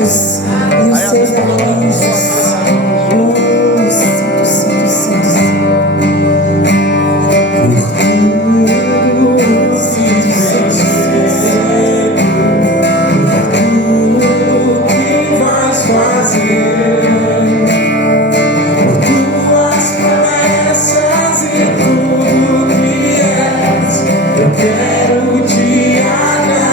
anjos e os seus anjos. Oh, santo, santo, santo, santo. Quero te agradecer todo o meu ser, tudo que pensei, tudo que vais fazer, tuas promessas e tudo que és. Eu quero te agradecer.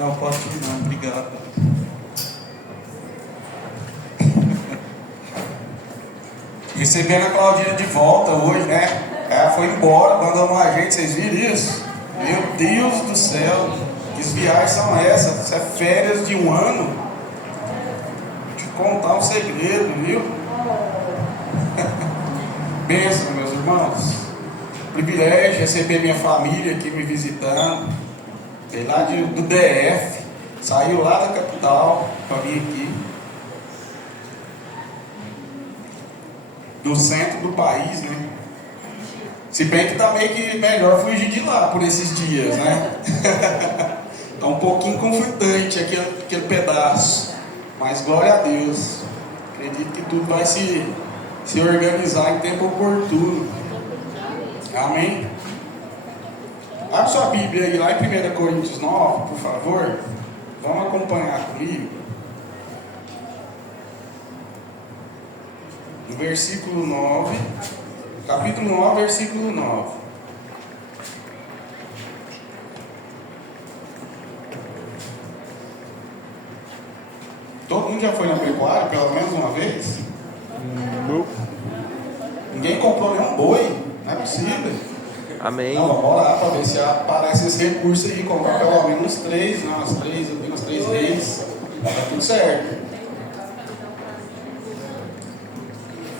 Não, pode ir não, obrigado. Recebendo a Claudinha de volta hoje, né? Ela foi embora, abandonou a gente, vocês viram isso? Meu Deus do céu, que viagens são essas? Isso é férias de um ano? Vou te contar um segredo, viu? Bênção, meus irmãos. privilégio de receber minha família aqui me visitando. Veio lá do DF, saiu lá da capital para vir aqui. Do centro do país, né? Se bem que tá meio que melhor fugir de lá por esses dias, né? Tá um pouquinho conflitante aquele pedaço. Mas glória a Deus. Acredito que tudo vai se organizar em tempo oportuno. Amém? Abre sua Bíblia aí lá em 1 Coríntios 9, por favor. Vamos acompanhar comigo. No versículo 9, capítulo 9, versículo 9. Todo mundo já foi na pecuária, pelo menos uma vez? Não. Ninguém comprou nenhum boi? Não é possível. Amém. Não, vamos lá para ver se aparece esse recurso aí, comprar pelo menos 3, não, as 3 vezes. Tá tudo certo.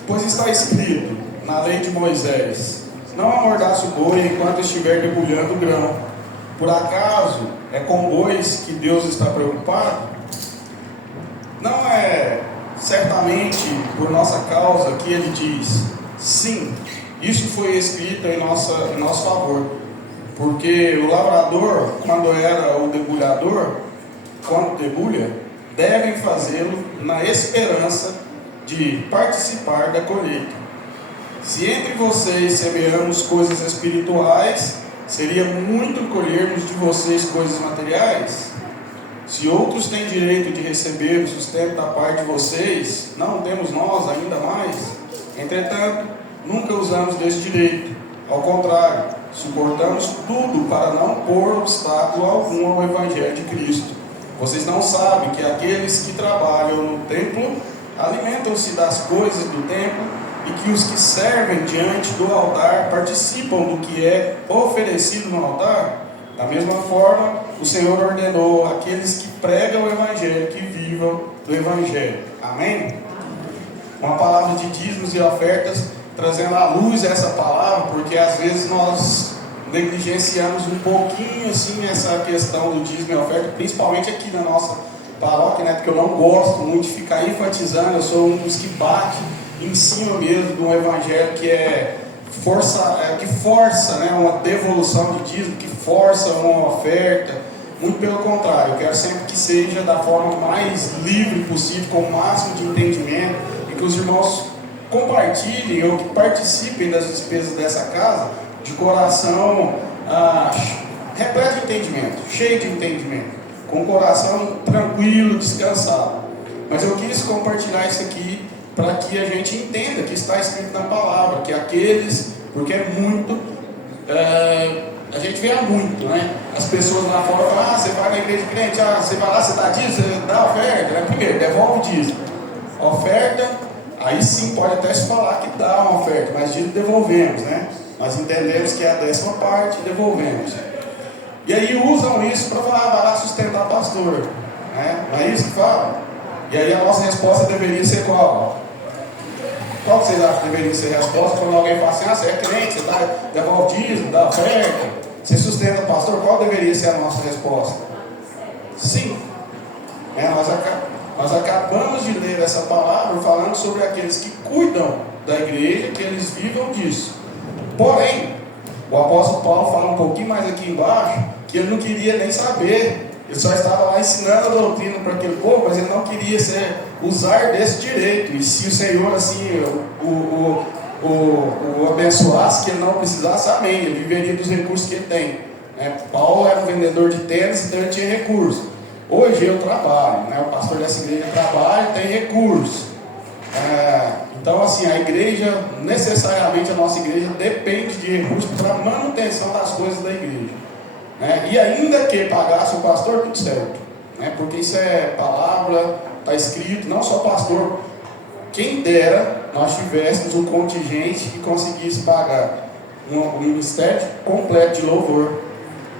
Pois está escrito na lei de Moisés: não amordaça o boi enquanto estiver debulhando o grão. Por acaso é com bois que Deus está preocupado? Não é certamente por nossa causa que ele diz: sim, isso foi escrito em nosso favor. Porque o lavrador, quando era o debulhador, quando debulha, devem fazê-lo na esperança de participar da colheita. Se entre vocês semeamos coisas espirituais, seria muito colhermos de vocês coisas materiais? Se outros têm direito de receber o sustento da parte de vocês, não temos nós ainda mais? Entretanto, nunca usamos desse direito. Ao contrário, suportamos tudo para não pôr obstáculo algum ao Evangelho de Cristo. Vocês não sabem que aqueles que trabalham no templo alimentam-se das coisas do templo e que os que servem diante do altar participam do que é oferecido no altar? Da mesma forma, o Senhor ordenou àqueles que pregam o Evangelho que vivam do Evangelho. Amém? Uma palavra de dízimos e ofertas, trazendo à luz essa palavra, porque às vezes nós negligenciamos um pouquinho assim essa questão do dízimo e oferta, principalmente aqui na nossa paróquia, né? Porque eu não gosto muito de ficar enfatizando. Eu sou um dos que bate em cima mesmo de um evangelho que que força, né, uma devolução de dízimo, que força uma oferta. Muito pelo contrário, eu quero sempre que seja da forma mais livre possível, com o máximo de entendimento, e que os irmãos compartilhem ou que participem das despesas dessa casa de coração repleto de entendimento, cheio de entendimento, com o coração tranquilo, descansado. Mas eu quis compartilhar isso aqui para que a gente entenda que está escrito na palavra, que aqueles, porque é muito, a gente vê muito, né? As pessoas lá fora falam: você vai na igreja de crente, você vai lá, você dá dízimo, você dá oferta, né? Primeiro, devolve o dízimo. Oferta, aí sim pode até se falar que dá uma oferta, mas dízimo devolvemos, né? Nós entendemos que é a 10ª parte, devolvemos. E aí usam isso para falar: vai lá sustentar pastor, né? Não é isso que falam? E aí a nossa resposta deveria ser qual? Qual que vocês acham que deveria ser a resposta quando alguém fala assim: você é crente, você devolve dízimo, dá oferta, você sustenta pastor? Qual deveria ser a nossa resposta? Sim. Nós acabamos de ler essa palavra falando sobre aqueles que cuidam da igreja, que eles vivam disso. Porém, o apóstolo Paulo fala um pouquinho mais aqui embaixo que ele não queria nem saber. Ele só estava lá ensinando a doutrina para aquele povo, mas ele não queria usar desse direito. E se o Senhor assim o abençoasse, que ele não precisasse, amém, ele viveria dos recursos que ele tem, né? Paulo era um vendedor de tênis, então ele tinha recursos. Hoje eu trabalho, né? O pastor dessa igreja trabalha e tem recursos. Então assim, a igreja, necessariamente a nossa igreja depende de recursos para a manutenção das coisas da igreja, né? E ainda que pagasse o pastor, tudo certo, né? Porque isso é palavra, está escrito, não só pastor. Quem dera nós tivéssemos um contingente que conseguisse pagar um ministério completo de louvor,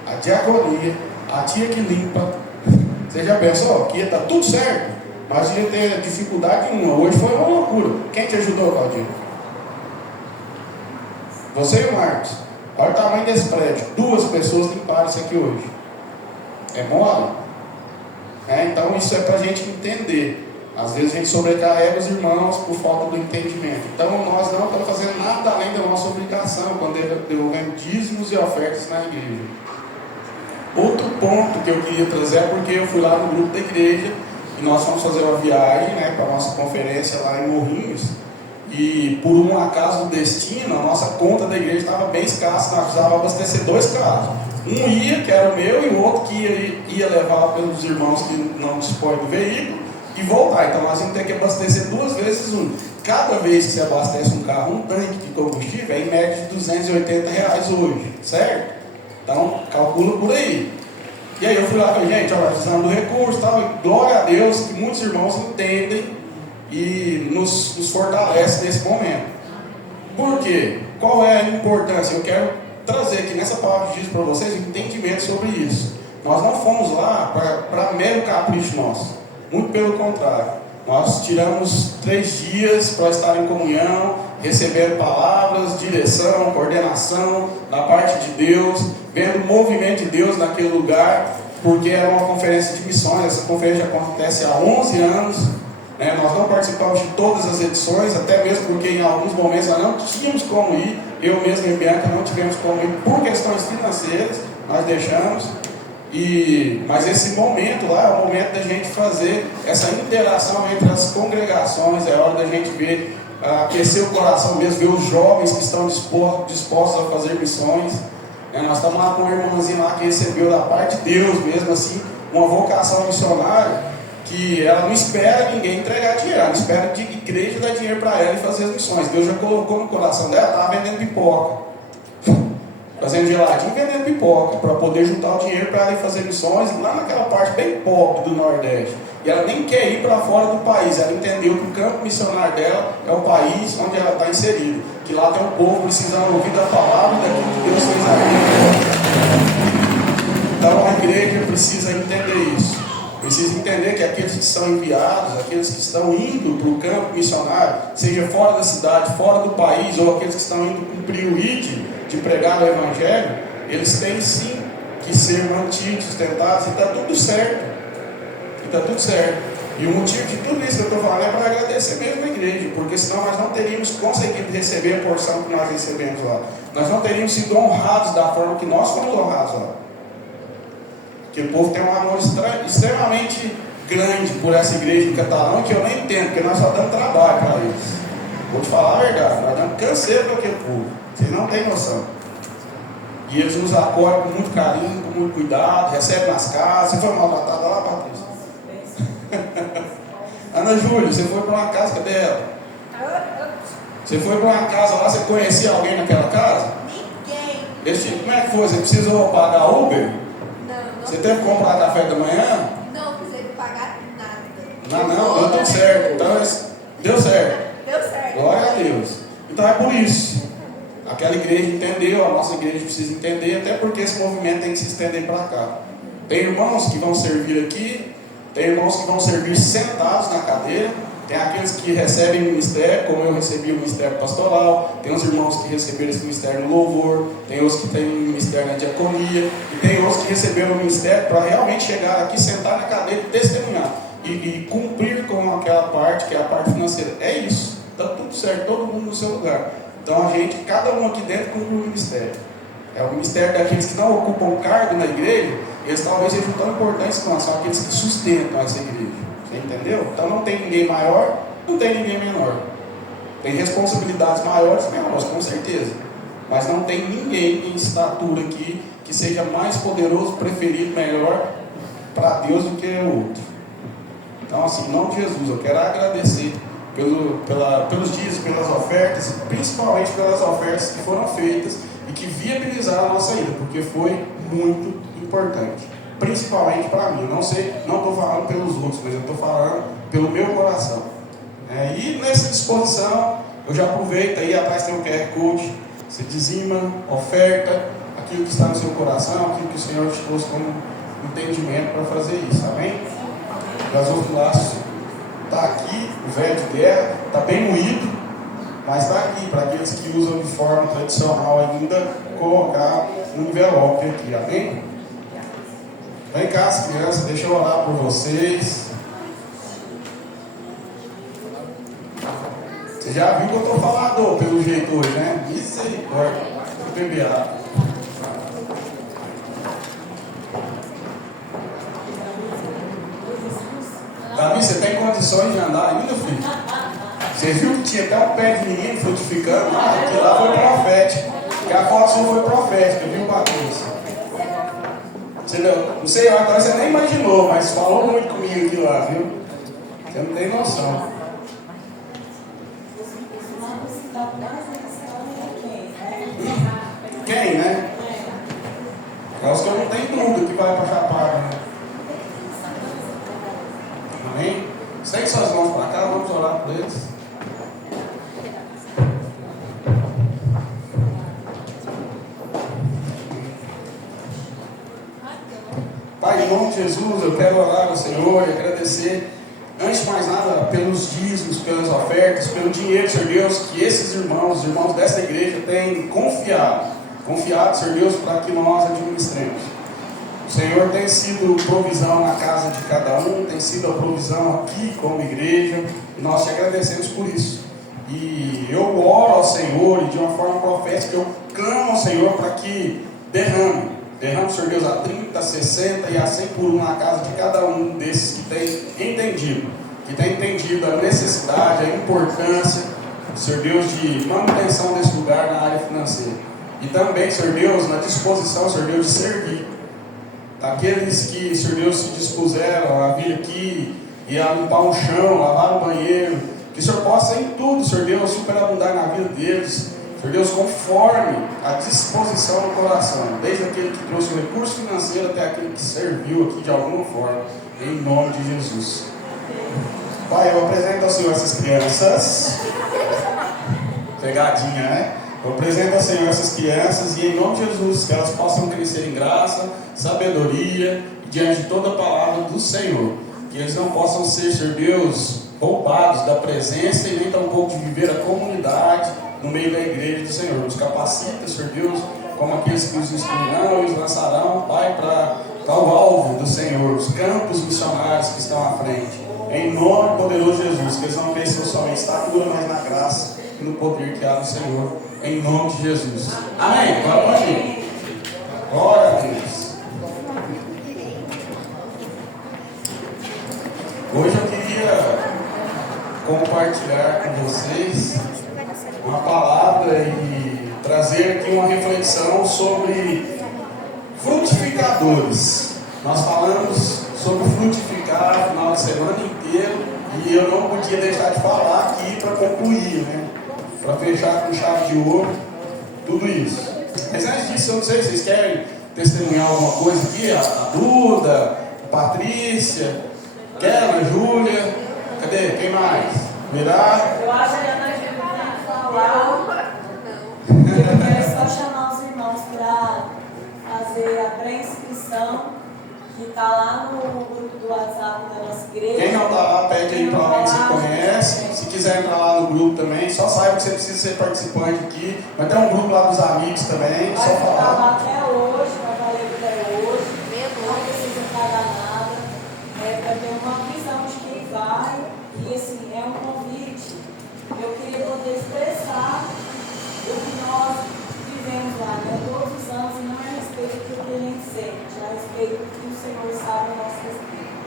a diaconia, a tia que limpa. Você já pensou que ia estar tudo certo? Nós ia ter dificuldade nenhuma. Hoje foi uma loucura. Quem te ajudou, Claudinho? Você e o Marcos. Olha o tamanho desse prédio. 2 pessoas limparam isso aqui hoje. É mole? Então isso é para a gente entender. Às vezes a gente sobrecarrega os irmãos por falta do entendimento. Então nós não estamos fazendo nada além da nossa obrigação quando devolvemos dízimos e ofertas na igreja. Outro ponto que eu queria trazer é porque eu fui lá no grupo da igreja e nós fomos fazer uma viagem, para a nossa conferência lá em Morrinhos. E por um acaso do destino, a nossa conta da igreja estava bem escassa, nós precisávamos abastecer 2 carros. Um ia, que era o meu, e o outro que ia levar pelos irmãos que não dispõem do veículo e voltar. Então nós íamos ter que abastecer 2 vezes um. Cada vez que você abastece um carro, um tanque de combustível, é em média de R$280 hoje, certo? Então calcula por aí. E aí eu fui lá e falei, gente, olha, precisamos do recurso e tal, e glória a Deus que muitos irmãos entendem e nos fortalece nesse momento. Por quê? Qual é a importância? Eu quero trazer aqui nessa palavra de Deus para vocês um entendimento sobre isso. Nós não fomos lá para mero capricho nosso, muito pelo contrário. Nós tiramos 3 dias para estar em comunhão, recebendo palavras, direção, coordenação da parte de Deus, vendo o movimento de Deus naquele lugar, porque era uma conferência de missões. Essa conferência acontece há 11 anos. Nós não participamos de todas as edições, até mesmo porque em alguns momentos nós não tínhamos como ir. Eu mesmo e Bianca não tivemos como ir por questões financeiras, nós deixamos. Mas esse momento lá é o momento da gente fazer essa interação entre as congregações, é hora da gente ver, aquecer o coração mesmo, ver os jovens que estão dispostos a fazer missões. Nós estamos lá com uma irmãzinha lá que recebeu da parte de Deus mesmo assim, uma vocação missionária, que ela não espera ninguém entregar dinheiro, ela não espera que a igreja dar dinheiro para ela e fazer as missões. Deus já colocou no coração dela, estava vendendo pipoca, fazendo geladinho, vendendo pipoca, para poder juntar o dinheiro para ela ir fazer missões lá naquela parte bem pobre do Nordeste. E ela nem quer ir para fora do país, ela entendeu que o campo missionário dela é o país onde ela está inserida, que lá tem um povo precisando ouvir da palavra e daquilo que Deus fez ali. Então a igreja precisa entender isso. Precisa entender que aqueles que são enviados, aqueles que estão indo para o campo missionário, seja fora da cidade, fora do país, ou aqueles que estão indo cumprir o ID de pregar o Evangelho, eles têm sim que ser mantidos, sustentados, e está tudo certo. E o motivo de tudo isso que eu estou falando é para agradecer mesmo a igreja, porque senão nós não teríamos conseguido receber a porção que nós recebemos lá. Nós não teríamos sido honrados da forma que nós fomos honrados lá. Que o povo tem um amor extremamente grande por essa igreja em Catalão, que eu nem entendo, porque nós só damos trabalho para eles. Vou te falar a verdade, nós damos canseiro para aquele povo, vocês não têm noção. E eles nos acolhem com muito carinho, com muito cuidado, recebem nas casas. Você foi maltratada lá, Patrícia? Ana Júlia, você foi para uma casa, cadê ela? Você foi para uma casa lá, você conhecia alguém naquela casa? Ninguém. Como é que foi? Você precisou pagar Uber? Você teve que comprar café da manhã? Não precisei pagar nada. Não, deu tudo certo. Então, deu certo. Deu certo. Glória a Deus. Então é por isso. Aquela igreja entendeu, a nossa igreja precisa entender, até porque esse movimento tem que se estender para cá. Tem irmãos que vão servir aqui, tem irmãos que vão servir sentados na cadeira, tem aqueles que recebem o ministério, como eu recebi o ministério pastoral, tem os irmãos que receberam esse ministério no louvor, tem os que têm o ministério na diaconia, e tem outros que receberam o ministério para realmente chegar aqui, sentar na cadeira e testemunhar, e cumprir com aquela parte, que é a parte financeira. É isso, está tudo certo, todo mundo no seu lugar. Então a gente, cada um aqui dentro cumpre um ministério. É o ministério daqueles que não ocupam cargo na igreja, eles talvez sejam tão importantes quanto são aqueles que sustentam essa igreja. Você entendeu? Então não tem ninguém maior, não tem ninguém menor. Tem responsabilidades maiores e menores, com certeza. Mas não tem ninguém em estatura aqui que seja mais poderoso, preferido, melhor para Deus do que o outro. Então assim, em nome de Jesus, eu quero agradecer pelos dias, pelas ofertas, principalmente pelas ofertas que foram feitas e que viabilizaram a nossa ida, porque foi muito importante, principalmente para mim. Eu não sei, não estou falando pelos outros, mas eu estou falando pelo meu coração. E nessa disposição, eu já aproveito, aí atrás tem um QR Code, você dizima, oferta, aquilo que está no seu coração, aquilo que o Senhor te trouxe como entendimento para fazer isso, amém? O gasoso do laço está aqui, o velho de guerra, está bem moído, mas está aqui, para aqueles que usam de forma tradicional ainda, colocar um envelope aqui, amém? Vem cá as crianças, deixa eu orar por vocês. Você já viu que eu estou falador pelo jeito hoje, né? Misericórdia. Vou beber água. Davi, você tem condições de andar ainda, filho? Você viu que tinha até um pé de menino frutificando? Aquilo lá foi profético. Porque a foto sua foi profética, viu, Patrícia? Você não sei, agora você nem imaginou, mas falou muito comigo aqui lá, viu? Você não tem noção. Quem, né? É os que eu não tenho dúvida que vai para Chapada, né? Amém? Estende suas mãos para cá, vamos orar por eles. Pai, em nome de Jesus, eu quero orar ao Senhor e agradecer, antes de mais nada, pelos dízimos, pelas ofertas, pelo dinheiro, Senhor Deus, que esses irmãos, os irmãos desta igreja, têm confiado, Senhor Deus, para que nós administremos. O Senhor tem sido provisão na casa de cada um, tem sido a provisão aqui como igreja, e nós te agradecemos por isso. E eu oro ao Senhor, e de uma forma profética, eu clamo ao Senhor para que derrame, Senhor Deus, a 30, 60 e a 100 por 1 na casa de cada um desses que tem entendido a necessidade, a importância, Senhor Deus, de manutenção desse lugar na área financeira. E também, Senhor Deus, na disposição, Senhor Deus, de servir. Aqueles que, Senhor Deus, se dispuseram a vir aqui e a limpar o chão, lavar o banheiro, que o Senhor possa em tudo, Senhor Deus, superabundar na vida deles, Senhor Deus, conforme a disposição do coração, desde aquele que trouxe o recurso financeiro até aquele que serviu aqui de alguma forma, em nome de Jesus. Pai, eu apresento ao Senhor essas crianças, pegadinha, né? Eu apresento ao Senhor essas crianças e em nome de Jesus, que elas possam crescer em graça, sabedoria, diante de toda a palavra do Senhor. Que eles não possam ser, Senhor Deus, roubados da presença e nem tampouco de viver a comunidade no meio da igreja do Senhor. Nos capacita, Senhor Deus, como aqueles que os instruirão e os lançarão, Pai, para o alvo do Senhor, os campos missionários que estão à frente. Em nome poderoso de Jesus, que eles não cresçam somente em estatura, mas na graça e no poder que há no Senhor. Em nome de Jesus. Amém. Agora pode ir. Glória a Deus. Hoje eu queria compartilhar com vocês uma palavra e trazer aqui uma reflexão sobre frutificadores. Nós falamos sobre frutificar o final de semana inteiro e eu não podia deixar de falar aqui para concluir, né? Para fechar com chave de ouro tudo isso. Mas antes disso, eu não sei se vocês querem testemunhar alguma coisa aqui. A Duda, a Patrícia, Kela, Júlia, cadê? Quem mais? Mirar? Eu acho que a Ana tem que falar. Eu quero só chamar os irmãos para fazer a pré-inscrição, que está lá no grupo do WhatsApp da nossa igreja. Quem não está lá, pede aí para alguém que você conhece. Se quiser entrar lá no grupo também, só saiba que você precisa ser participante aqui. Vai ter um grupo lá dos amigos também, Vai só ficar falar. lá até hoje, vai valer até hoje. Não precisa pagar nada. É para ter uma visão de quem vai. E assim, é um convite. Eu queria poder expressar o que nós vivemos lá, né? Todos os anos, e não é a respeito do que a gente sente, é a respeito do que o Senhor sabe a nosso respeito.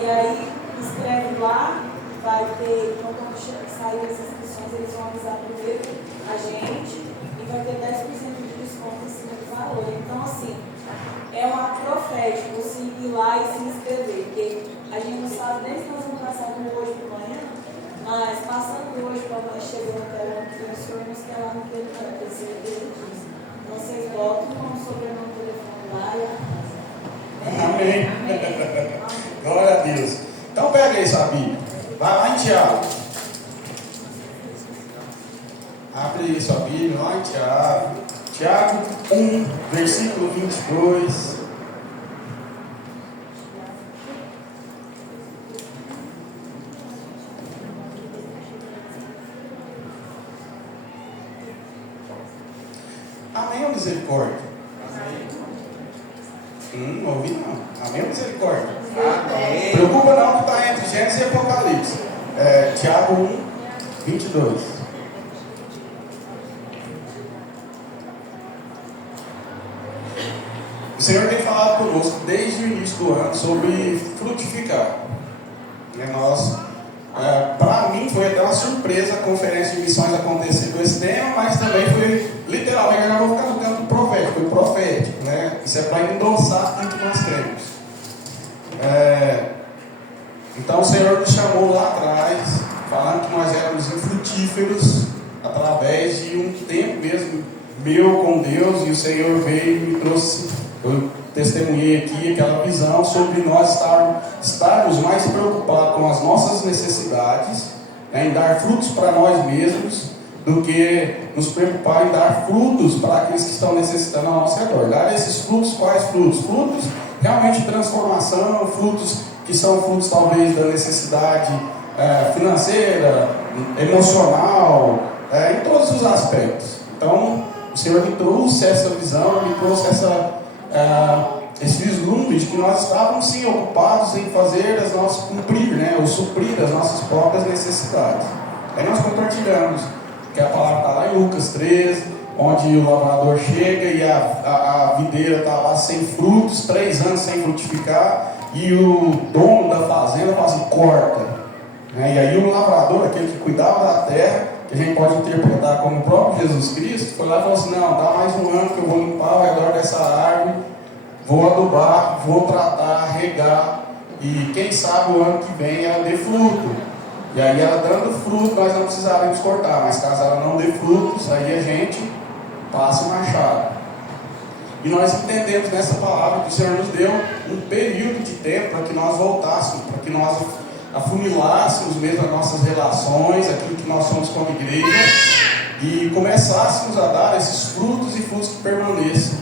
E aí, escreve lá, vai ter, então quando sair as inscrições, eles vão avisar primeiro a gente e vai ter 10% de desconto em cima do valor. Então, assim, é um ato profético você ir lá e se inscrever, porque a gente não sabe nem se nós vamos passar por hoje de manhã, mas passando hoje para nós chegando até o ano que o Senhor nos quer lá no que ele quer, porque ele diz. Então, vocês voltam com o sobrenome do telefone lá e a casa. Amém. Glória a Deus. Então pega aí sua Bíblia. Vai lá em Tiago. Abre aí sua Bíblia lá em Tiago. Tiago 1, versículo 22. amém ou misericórdia? Ouvi não. Amém ou misericórdia? Amém. Preocupa não que está entre Gênesis e Apocalipse. Tiago 1, 22. O Senhor tem falado conosco desde o início do ano sobre frutificar. Para mim foi até uma surpresa a conferência de missões acontecer com esse tema, mas também foi literalmente, eu já vou ficar no campo profético, foi profético, né? Isso é para endossar tudo que nós cremos. Então o Senhor nos chamou lá atrás, falando que nós éramos infrutíferos, através de um tempo mesmo meu com Deus, e o Senhor veio e me trouxe, eu testemunhei aqui aquela visão sobre nós estarmos mais preocupados com as nossas necessidades, em dar frutos para nós mesmos, do que nos preocupar em dar frutos para aqueles que estão necessitando ao nosso redor. Dar esses frutos, quais frutos? Frutos realmente de transformação, frutos que são frutos talvez da necessidade financeira, emocional, em todos os aspectos. Então, o Senhor me trouxe essa visão, me trouxe esse vislumbre de que nós estávamos sim ocupados em fazer cumprir, ou suprir as nossas próprias necessidades. Aí nós compartilhamos que a palavra está lá em Lucas 13, onde o lavrador chega e a videira está lá sem frutos, 3 anos sem frutificar, e o dono da fazenda fala assim: corta. E aí o lavrador, aquele que cuidava da terra, que a gente pode interpretar como o próprio Jesus Cristo, foi lá e falou assim: não, dá mais um ano que eu vou limpar ao redor dessa árvore, vou adubar, vou tratar, regar, e quem sabe o ano que vem ela dê fruto. E aí ela dando fruto, nós não precisaremos cortar, mas caso ela não dê frutos, aí a gente passa o machado. E nós entendemos nessa palavra que o Senhor nos deu um período de tempo para que nós voltássemos, para que nós afunilássemos mesmo as nossas relações, aquilo que nós somos como igreja, e começássemos a dar esses frutos e frutos que permaneçam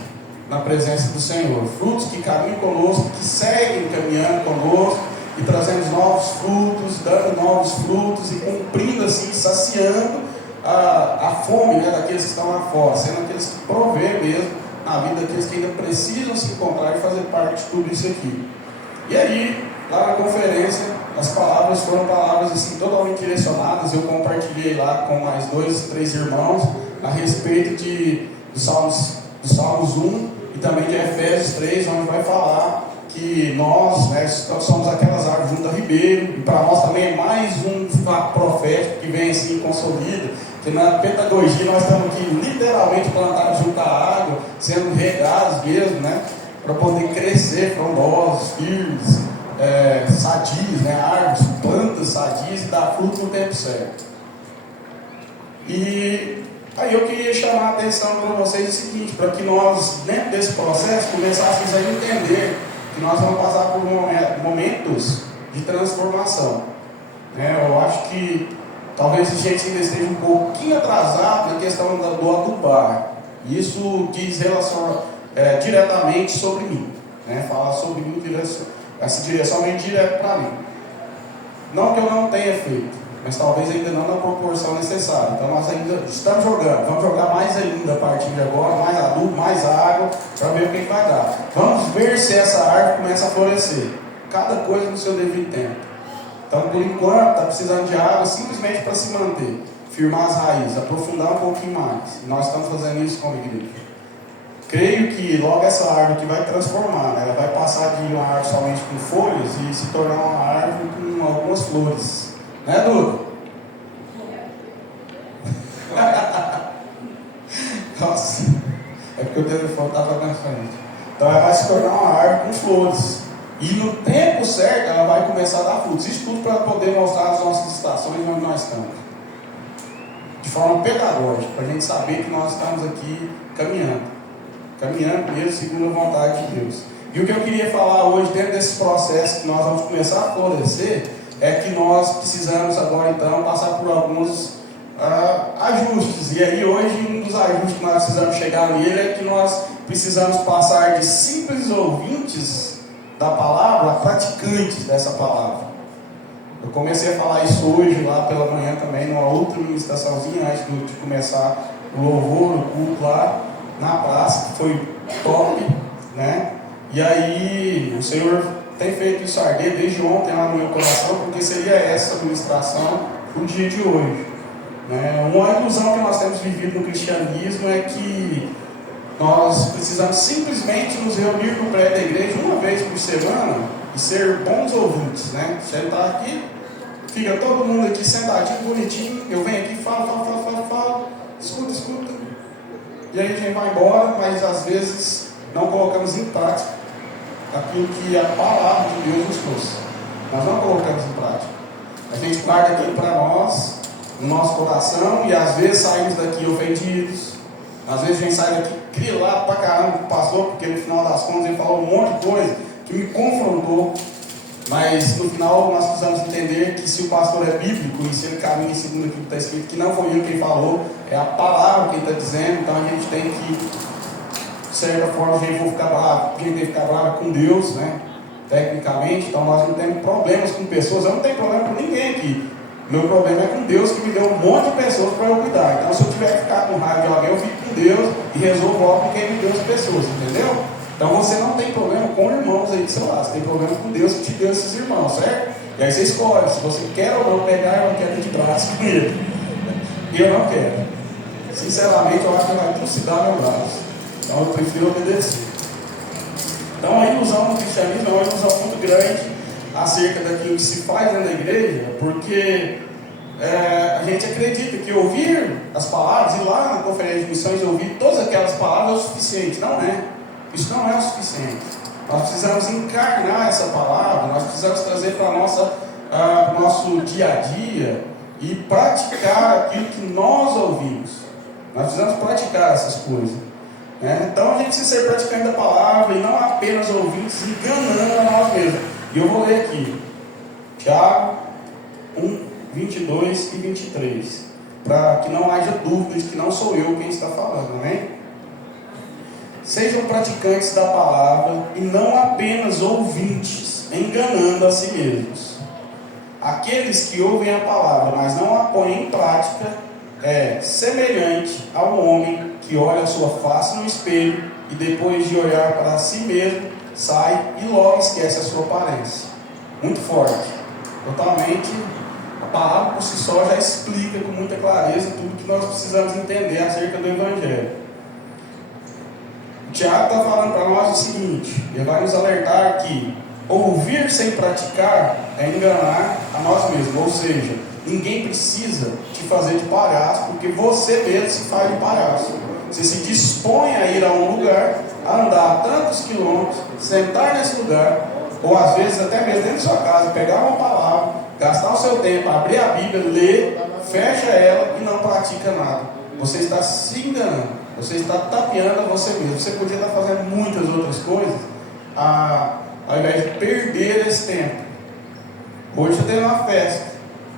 na presença do Senhor. Frutos que caminham conosco, que seguem caminhando conosco, e trazendo novos frutos, dando novos frutos, e cumprindo assim, saciando a fome daqueles que estão lá fora, sendo aqueles que provê mesmo na vida daqueles que ainda precisam se encontrar e fazer parte de tudo isso aqui. E aí, lá na conferência, as palavras foram palavras assim, totalmente direcionadas. Eu compartilhei lá com mais 2, 3 irmãos a respeito do Salmos 1 e também de Efésios 3, onde vai falar que nós somos aquelas árvores junto a ribeiro, e para nós também é mais um fato profético que vem assim, consolida, que na pedagogia nós estamos aqui literalmente plantados junto à água, sendo regados mesmo, para poder crescer frondosos, firmes, sadios, árvores, plantas sadias e dar fruto no tempo certo. E aí eu queria chamar a atenção para vocês o seguinte, para que nós, dentro desse processo, começássemos a entender que nós vamos passar por momentos de transformação. Eu acho que talvez a gente ainda esteja um pouquinho atrasado na questão do adubar. Isso diz diretamente sobre mim. Fala sobre mim, essa direção vem direto para mim. Não que eu não tenha feito, mas talvez ainda não na proporção necessária. Então nós ainda estamos jogando, vamos jogar mais ainda a partir de agora, mais adubo, mais água, para ver o que vai dar. Vamos ver se essa árvore começa a florescer. Cada coisa no seu devido tempo. Então por enquanto está precisando de água simplesmente para se manter, firmar as raízes, aprofundar um pouquinho mais. E nós estamos fazendo isso como igreja. Creio que logo essa árvore que vai transformar, ela vai passar de uma árvore somente com folhas e se tornar uma árvore com algumas flores. Né, Dudu? Nossa, é porque o telefone estava na frente. Então ela vai se tornar uma árvore com flores. E no tempo certo ela vai começar a dar frutos. Isso tudo para poder mostrar as nossas estações onde nós estamos. De forma pedagógica, para a gente saber que nós estamos aqui caminhando mesmo segundo a vontade de Deus. E o que eu queria falar hoje, dentro desse processo que nós vamos começar a florescer, é que nós precisamos agora então passar por alguns ajustes. E aí hoje um dos ajustes que nós precisamos chegar nele é que nós precisamos passar de simples ouvintes da palavra a praticantes dessa palavra. Eu comecei a falar isso hoje lá pela manhã também, numa outra ministraçãozinha antes de começar o louvor, o culto lá. na praça, que foi top, né? E aí o Senhor tem feito isso arder desde ontem lá no meu coração, porque seria essa administração o dia de hoje, né? Uma ilusão que nós temos vivido no cristianismo é que nós precisamos simplesmente nos reunir no prédio da igreja uma vez por semana e ser bons ouvintes, né? Sentar aqui, fica todo mundo aqui sentadinho, bonitinho, eu venho aqui, falo, escuta, e aí a gente vai embora, mas às vezes não colocamos em prática aquilo que a palavra de Deus nos trouxe. Nós não colocamos em prática. A gente guarda aquilo para nós, no nosso coração, e às vezes saímos daqui ofendidos. Às vezes a gente sai daqui grilado pra caramba com o pastor, porque no final das contas ele falou um monte de coisa que me confrontou. Mas no final nós precisamos entender que se o pastor é bíblico e se ele caminha segundo aquilo que está escrito, que não foi ele quem falou, é a palavra quem está dizendo. Então a gente tem que, de certa forma, a gente for ficar bravo, quem tem que ficar bravo com Deus, né? Tecnicamente. Então nós não temos problemas com pessoas, eu não tenho problema com ninguém aqui. Meu problema é com Deus, que me deu um monte de pessoas para eu cuidar. Então se eu tiver que ficar com raiva de alguém, eu fico com Deus e resolvo logo com quem me deu as pessoas, entendeu? Então você não tem problema com irmãos aí do seu lado, você tem problema com Deus que te deu esses irmãos, certo? E aí você escolhe, se você quer ou não pegar, eu não quero de braço com ele. Eu não quero. Sinceramente, eu acho que vai trucidar meu braço. Então eu prefiro obedecer. Então a ilusão no cristianismo é uma ilusão muito grande acerca daquilo que se faz dentro da igreja, porque a gente acredita que ouvir as palavras, ir lá na conferência de missões e ouvir todas aquelas palavras é o suficiente. Não é. Isso não é o suficiente. Nós precisamos encarnar essa palavra, nós precisamos trazer para o nosso dia a dia e praticar aquilo que nós ouvimos. Nós precisamos praticar essas coisas, né? Então a gente precisa ser praticante da palavra e não apenas ouvintes, enganando a nós mesmos. E eu vou ler aqui Tiago 1, 22 e 23, para que não haja dúvidas de que não sou eu quem está falando, amém? Sejam praticantes da palavra e não apenas ouvintes, enganando a si mesmos. Aqueles que ouvem a palavra, mas não a põem em prática, é semelhante ao homem que olha a sua face no espelho e depois de olhar para si mesmo, sai e logo esquece a sua aparência. Muito forte. Totalmente, a palavra por si só já explica com muita clareza tudo que nós precisamos entender acerca do Evangelho. O Tiago está falando para nós o seguinte, ele vai nos alertar que ouvir sem praticar é enganar a nós mesmos, ou seja, ninguém precisa te fazer de palhaço, porque você mesmo se faz de palhaço. Você se dispõe a ir a um lugar, a andar tantos quilômetros, sentar nesse lugar, ou às vezes até mesmo dentro da sua casa, pegar uma palavra, gastar o seu tempo, abrir a Bíblia, ler, fecha ela e não pratica nada. Você está se enganando. Você está tapeando a você mesmo. Você podia estar fazendo muitas outras coisas ao invés de perder esse tempo. Hoje eu tenho uma festa.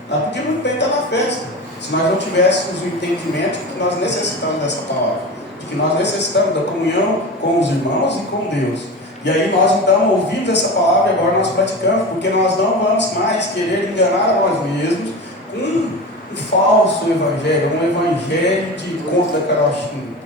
Porque muito bem está na festa. Se nós não tivéssemos o entendimento de que nós necessitamos dessa palavra, de que nós necessitamos da comunhão com os irmãos e com Deus. E aí nós então ouvimos essa palavra e agora nós praticamos, porque nós não vamos mais querer enganar a nós mesmos com um falso evangelho, um evangelho de conta da carochinha.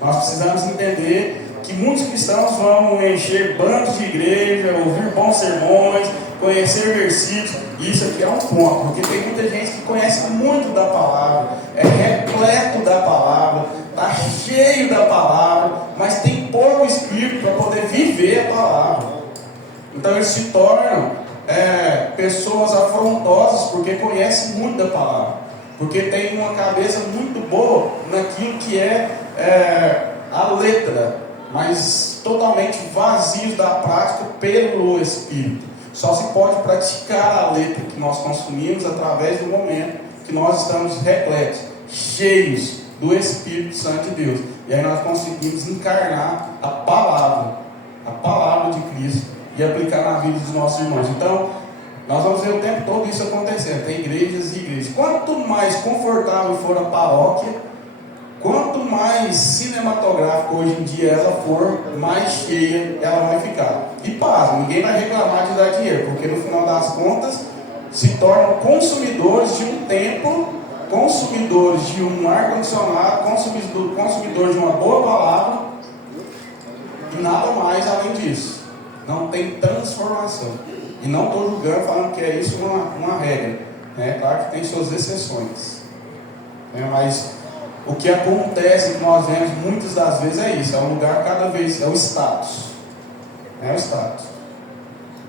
Nós precisamos entender que muitos cristãos vão encher bancos de igreja, ouvir bons sermões, conhecer versículos, e isso aqui é um ponto, porque tem muita gente que conhece muito da palavra, é repleto da palavra, está cheio da palavra, mas tem pouco espírito para poder viver a palavra. Então eles se tornam pessoas afrontosas, porque conhecem muito da palavra, porque tem uma cabeça muito boa naquilo que a letra, mas totalmente vazios da prática pelo Espírito. Só se pode praticar a letra que nós consumimos através do momento que nós estamos repletos, cheios do Espírito Santo de Deus. E aí nós conseguimos encarnar a palavra de Cristo e aplicar na vida dos nossos irmãos. Então, nós vamos ver o tempo todo isso acontecendo. Tem igrejas e igrejas. Quanto mais confortável for a paróquia, quanto mais cinematográfica hoje em dia ela for, mais cheia ela vai ficar. E pasma, ninguém vai reclamar de dar dinheiro, porque no final das contas se tornam consumidores de um templo consumidores de um ar-condicionado, consumidores de uma boa palavra, e nada mais além disso. Não tem transformação. E não estou julgando, falando que é isso uma regra. Claro que tem suas exceções. Mas o que acontece, que nós vemos muitas das vezes é isso. É um lugar cada vez, é o status. É o status.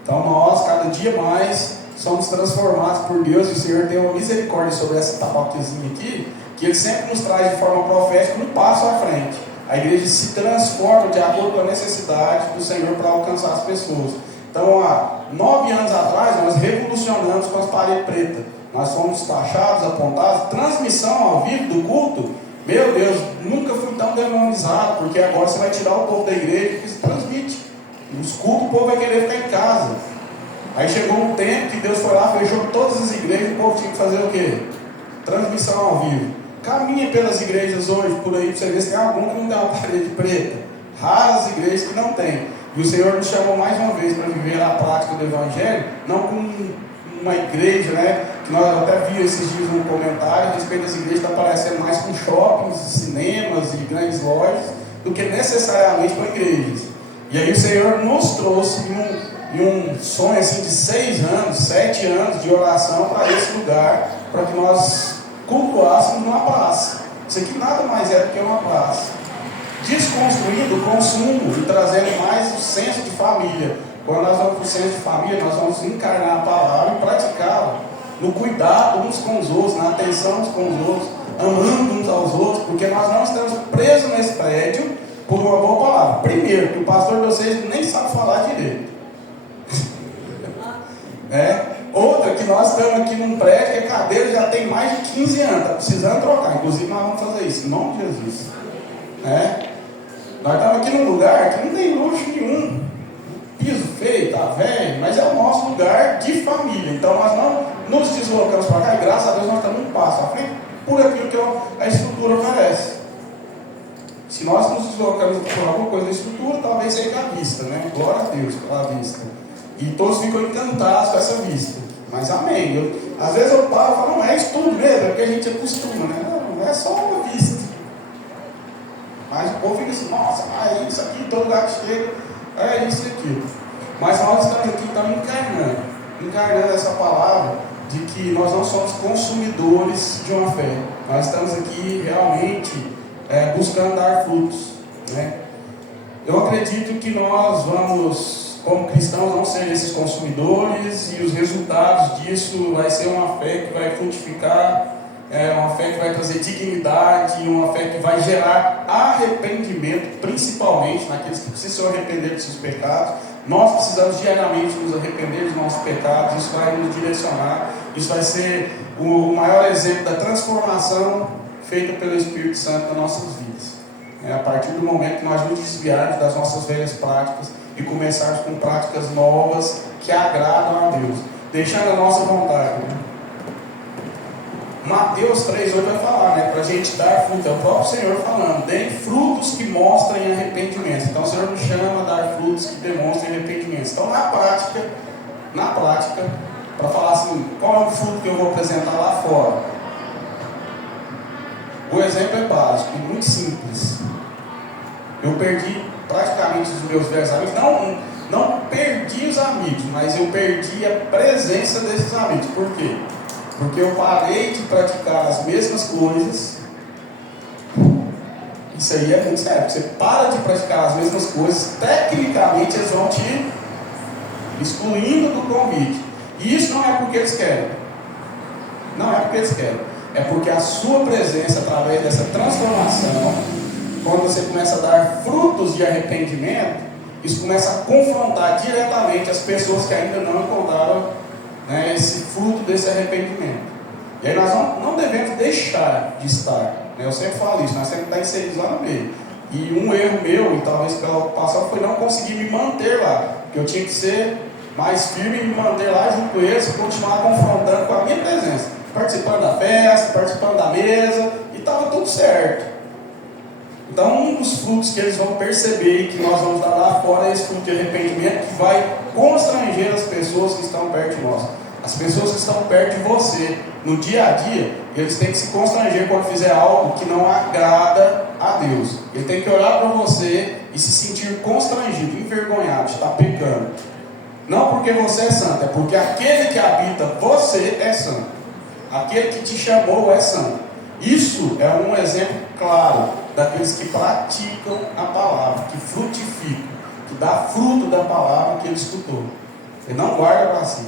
Então nós, cada dia mais, somos transformados por Deus. E o Senhor tem uma misericórdia sobre essa tabaquezinha aqui, que Ele sempre nos traz de forma profética um passo à frente. A igreja se transforma de acordo com a necessidade do Senhor para alcançar as pessoas. Então, há 9 anos atrás, nós revolucionamos com as paredes pretas. Nós fomos taxados, apontados, transmissão ao vivo do culto. Meu Deus, nunca fui tão demonizado, porque agora você vai tirar o povo da igreja que se transmite. Os cultos, o povo vai querer ficar em casa. Aí chegou um tempo que Deus foi lá, fechou todas as igrejas, o povo tinha que fazer o quê? Transmissão ao vivo. Caminha pelas igrejas hoje, por aí, para você ver se tem algum que não tem uma parede preta. Raras igrejas que não tem. E o Senhor nos chamou mais uma vez para viver a prática do Evangelho, não como uma igreja, que nós até vimos esses dias no comentário, a respeito das igrejas está parecendo mais com shoppings, cinemas e grandes lojas, do que necessariamente com igrejas. E aí o Senhor nos trouxe em um sonho assim de 6 anos, 7 anos de oração para esse lugar, para que nós cultuássemos numa praça. Isso aqui nada mais é do que uma praça. Desconstruindo o consumo e trazendo mais o senso de família. Quando nós vamos para o senso de família, nós vamos encarnar a palavra e praticá-la. No cuidado uns com os outros, na atenção uns com os outros, amando uns aos outros, porque nós não estamos presos nesse prédio por uma boa palavra. Primeiro, que o pastor de vocês nem sabe falar direito. Outra, que nós estamos aqui num prédio que a cadeira já tem mais de 15 anos, está precisando trocar. Inclusive, nós vamos fazer isso, em nome de Jesus. Nós estamos aqui num lugar que não tem luxo nenhum. Piso feio, está velho, mas é o nosso lugar de família. Então, nós não nos deslocamos para cá e, graças a Deus, nós estamos um passo à frente por aquilo que a estrutura oferece. Se nós nos deslocamos por alguma coisa da estrutura, talvez seja a vista, Glória a Deus pela vista. E todos ficam encantados com essa vista. Mas amém. Às vezes eu paro e falo, não é isso tudo mesmo, é porque a gente acostuma, Não é só uma vista. Mas o povo fica assim, nossa, é isso aqui, todo lugar que chega, é isso e aquilo. Mas nós estamos aqui então encarnando essa palavra de que nós não somos consumidores de uma fé. Nós estamos aqui realmente buscando dar frutos. Eu acredito que nós vamos, como cristãos, vamos ser esses consumidores, e os resultados disso vai ser uma fé que vai frutificar, uma fé que vai trazer dignidade, uma fé que vai gerar arrependimento, principalmente naqueles que precisam se arrepender de seus pecados. Nós precisamos diariamente nos arrepender dos nossos pecados, isso vai nos direcionar, isso vai ser o maior exemplo da transformação feita pelo Espírito Santo nas nossas vidas. A partir do momento que nós nos desviarmos das nossas velhas práticas e começarmos com práticas novas que agradam a Deus, deixando a nossa vontade. Mateus 3,8 vai falar, para a gente dar fruto, é o próprio Senhor falando, deem frutos que mostrem arrependimento. Então o Senhor nos chama a dar frutos que demonstrem arrependimento. Então na prática, para falar assim, qual é o fruto que eu vou apresentar lá fora? O exemplo é básico e muito simples. Eu perdi praticamente os meus velhos amigos, não perdi os amigos, mas eu perdi a presença desses amigos. Por quê? Porque eu parei de praticar as mesmas coisas. Isso aí é muito sério. Você para de praticar as mesmas coisas, tecnicamente eles vão te excluindo do convite. E isso não é porque eles querem. Não é porque eles querem. É porque a sua presença, através dessa transformação, quando você começa a dar frutos de arrependimento, isso começa a confrontar diretamente as pessoas que ainda não encontraram esse fruto desse arrependimento. E aí nós não devemos deixar de estar. Eu sempre falo isso, nós sempre estamos inseridos lá no meio. E um erro meu, e talvez pelo passado, foi não conseguir me manter lá. Porque eu tinha que ser mais firme e me manter lá junto com eles e continuar confrontando com a minha presença. Participando da festa, participando da mesa, e estava tudo certo. Então um dos frutos que eles vão perceber e que nós vamos dar lá fora é esse fruto de arrependimento que vai constranger as pessoas que estão perto de nós. A As pessoas que estão perto de você, no dia a dia, eles têm que se constranger quando fizer algo que não agrada a Deus. Ele tem que olhar para você e se sentir constrangido, envergonhado, de estar pecando. Não porque você é santo, é porque aquele que habita você é santo. Aquele que te chamou é santo. Isso é um exemplo claro daqueles que praticam a palavra, que frutificam, que dá fruto da palavra que ele escutou. Ele não guarda para si.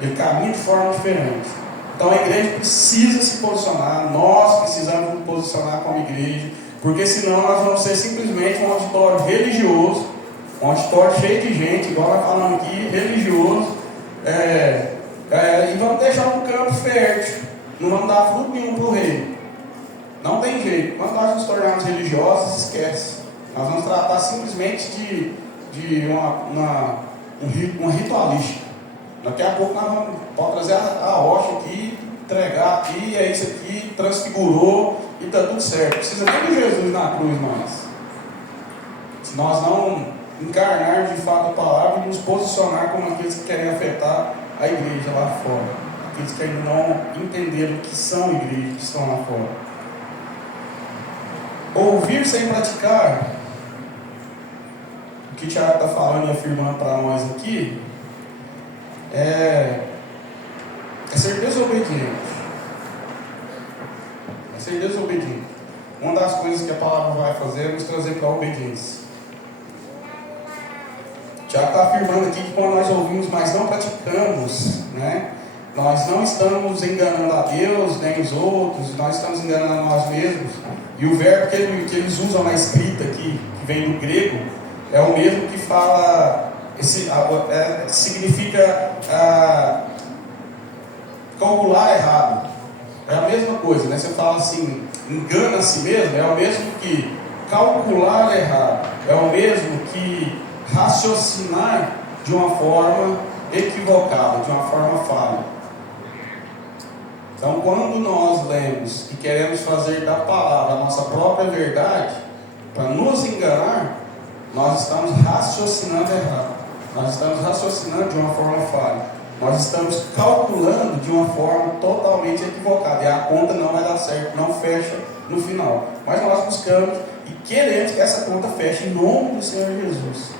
Ele caminha de forma diferente. Então a igreja precisa se posicionar, nós precisamos nos posicionar como igreja, porque senão nós vamos ser simplesmente um auditório religioso, um auditório cheio de gente, igual nós falamos aqui, religioso, e vamos deixar um campo fértil, não vamos dar fruto nenhum para o rei. Não tem jeito. Quando nós nos tornarmos religiosos, esquece. Nós vamos tratar simplesmente de uma ritualística. Daqui a pouco nós vamos trazer a rocha aqui, entregar aqui, é isso aqui, transfigurou e está tudo certo. Precisa nem de Jesus na cruz mais. Se nós não encarnarmos de fato a palavra e nos posicionar como aqueles que querem afetar a igreja lá fora. Aqueles que ainda não entenderam o que são igrejas que estão lá fora. Ouvir sem praticar. O que o Tiago está falando e afirmando para nós aqui é ser desobediente. É ser desobediente. Uma das coisas que a palavra vai fazer é nos trazer para a obediência. Tiago está afirmando aqui que quando nós ouvimos, mas não praticamos, né? Nós não estamos enganando a Deus, nem os outros, nós estamos enganando a nós mesmos. E o verbo que eles usam na escrita aqui, que vem do grego, é o mesmo que fala, significa calcular errado. É a mesma coisa, né? Você fala assim, engana a si mesmo, é o mesmo que calcular errado, é o mesmo que raciocinar de uma forma equivocada, de uma forma falha. Então, quando nós lemos e queremos fazer da palavra a nossa própria verdade, para nos enganar, nós estamos raciocinando errado. Nós estamos raciocinando de uma forma falha. Nós estamos calculando de uma forma totalmente equivocada. E a conta não vai dar certo, não fecha no final. Mas nós buscamos e queremos que essa conta feche em nome do Senhor Jesus.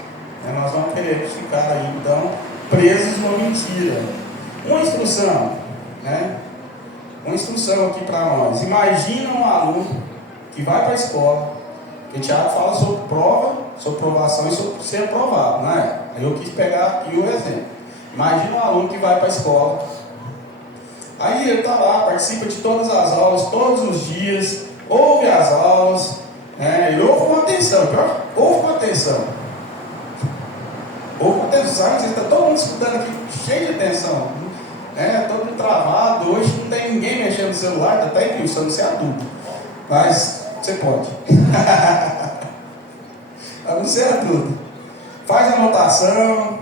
Nós não queremos ficar aí, então, presos numa mentira. Uma instrução, né? Uma instrução aqui para nós. Imagina um aluno que vai para a escola, que o Tiago fala sobre prova, sobre provação e sobre ser aprovado, né? Aí eu quis pegar aqui o exemplo. Imagina um aluno que vai para a escola, aí ele está lá, participa de todas as aulas, todos os dias, ouve as aulas, né? Ele ouve com atenção, ouve com atenção. Ouve com atenção, sabe? Está todo mundo escutando aqui, cheio de atenção. Todo mundo travado, hoje não tem ninguém mexendo no celular, está até impulsando ser adulto. Mas você pode. Não ser adulto. Faz anotação,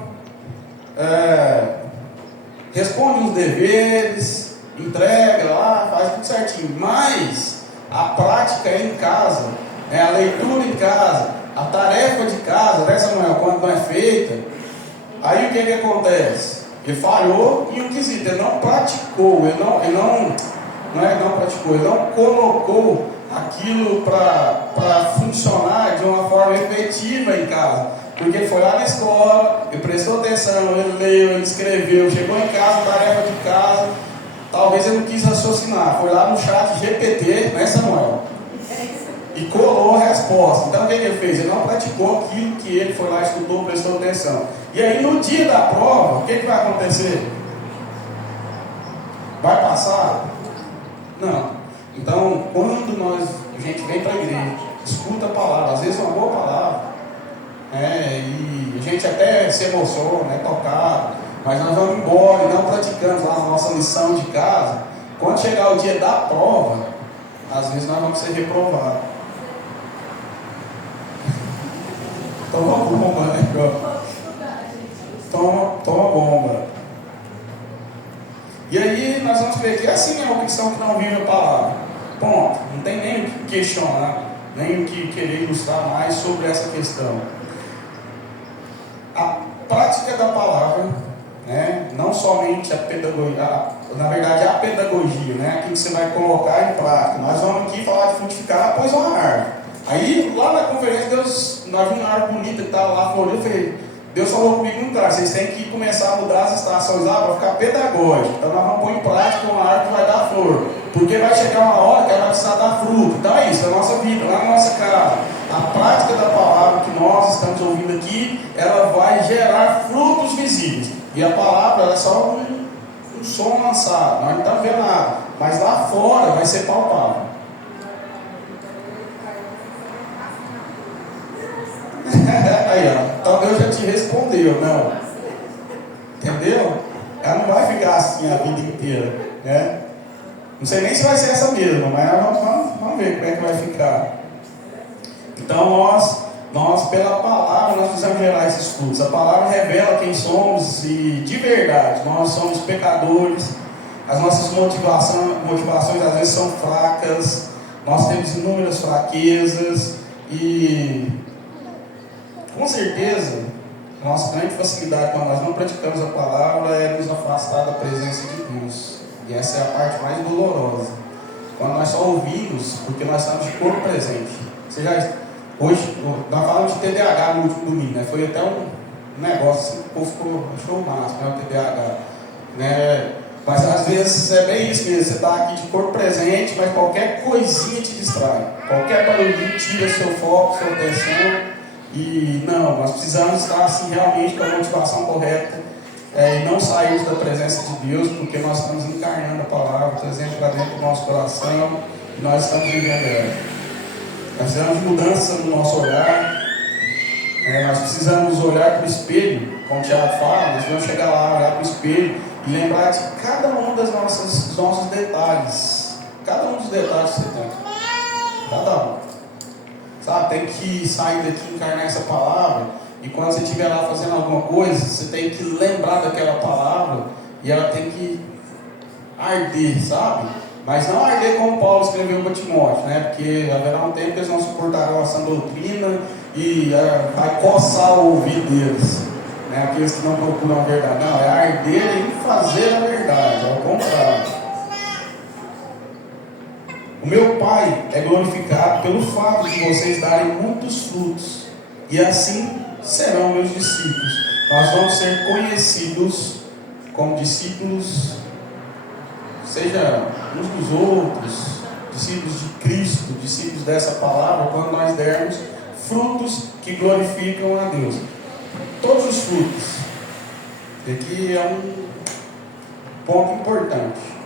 responde os deveres, entrega lá, faz tudo certinho. Mas a prática é em casa, a leitura em casa, a tarefa de casa, né, Samuel, quando não é feita, aí o que acontece? Ele falhou em um quesito, ele não praticou, ele não colocou aquilo para funcionar de uma forma efetiva em casa. Porque ele foi lá na escola, ele prestou atenção, ele leu, ele escreveu, chegou em casa, tarefa de casa, talvez ele não quis raciocinar, foi lá no chat GPT, né, Samuel? E colou a resposta. Então o que ele fez? Ele não praticou aquilo que ele foi lá, estudou, prestou atenção. E aí no dia da prova, o que vai acontecer? Vai passar? Não. Então, quando a gente vem para a igreja, escuta a palavra, às vezes uma boa palavra, e a gente até se emociona, é tocado, mas nós vamos embora e não praticamos lá a nossa lição de casa. Quando chegar o dia da prova, às vezes nós vamos ser reprovados. Toma bomba, né? Toma bomba. E aí nós vamos ver que assim é o cristão que não vive a palavra. Ponto. Não tem nem o que questionar, nem o que querer ilustrar mais sobre essa questão. A prática da palavra, né, não só somente a pedagogia, na verdade a pedagogia, né? Aquilo que você vai colocar em prática. Nós vamos aqui falar de frutificar após uma árvore. Aí lá na conferência, nós vimos uma árvore bonita que estava lá florida. Eu falei, Deus falou comigo muito claro, vocês têm que começar a mudar as estações lá para ficar pedagógico. Então nós vamos pôr em prática uma árvore que vai dar flor. Porque vai chegar uma hora que ela vai precisar dar fruto. Então é isso, é a nossa vida, lá na nossa casa. A prática da palavra que nós estamos ouvindo aqui, ela vai gerar frutos visíveis. E a palavra ela é só um som lançado, nós não estamos vendo nada. Mas lá fora vai ser palpável. Aí, ó, então Deus já te respondeu, não? Entendeu? Ela não vai ficar assim a vida inteira, né? Não sei nem se vai ser essa mesma, mas vamos ver como é que vai ficar. Então nós pela palavra, nós precisamos gerar esses frutos. A palavra revela quem somos e de verdade, nós somos pecadores, as nossas motivações às vezes são fracas, nós temos inúmeras fraquezas e com certeza a nossa grande facilidade quando nós não praticamos a palavra é nos afastar da presença de Deus. E essa é a parte mais dolorosa. Quando nós só ouvimos, porque nós estamos de corpo presente. Hoje, nós falamos de TDAH no último domingo, né? Foi até um negócio assim, o povo achou o máximo, né? O TDAH. Né? Mas às vezes é bem isso mesmo, você está aqui de corpo presente, mas qualquer coisinha te distrai. Qualquer barulhinho tira seu foco, sua atenção. E não, nós precisamos estar assim, realmente com a motivação correta. E não sairmos da presença de Deus, porque nós estamos encarnando a palavra, trazendo para dentro do nosso coração, e nós estamos vivendo ela. Nós precisamos de mudança no nosso olhar, nós precisamos olhar para o espelho, como o Tiago fala, nós vamos chegar lá, olhar para o espelho e lembrar de cada um dos nossos detalhes, cada um dos detalhes que você tem, cada um. Sabe, tem que sair daqui e encarnar essa palavra. E quando você estiver lá fazendo alguma coisa, você tem que lembrar daquela palavra e ela tem que arder, sabe? Mas não arder como Paulo escreveu para Timóteo, né? Porque haverá um tempo que eles não suportarão essa doutrina e vai coçar o ouvido deles, né? Aqueles que não procuram a verdade. Não, é arder em fazer a verdade, ao contrário. O meu Pai é glorificado pelo fato de vocês darem muitos frutos, e assim serão meus discípulos. Nós vamos ser conhecidos como discípulos, seja uns dos outros, discípulos de Cristo, discípulos dessa palavra, quando nós dermos frutos que glorificam a Deus. Todos os frutos. Aqui é um ponto importante.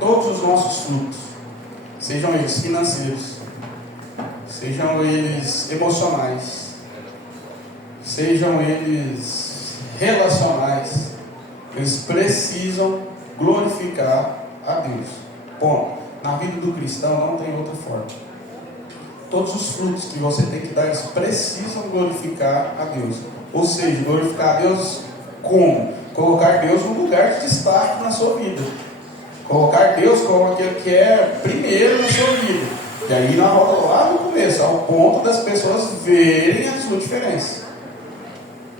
Todos os nossos frutos, sejam eles financeiros, sejam eles emocionais, sejam eles relacionais, eles precisam glorificar a Deus. Bom, na vida do cristão não tem outra forma. Todos os frutos que você tem que dar, eles precisam glorificar a Deus. Ou seja, glorificar a Deus como? Colocar Deus no lugar de destaque na sua vida. Colocar Deus como aquele que é primeiro na sua vida. E aí na roda lá no começo, ao ponto das pessoas verem a sua diferença.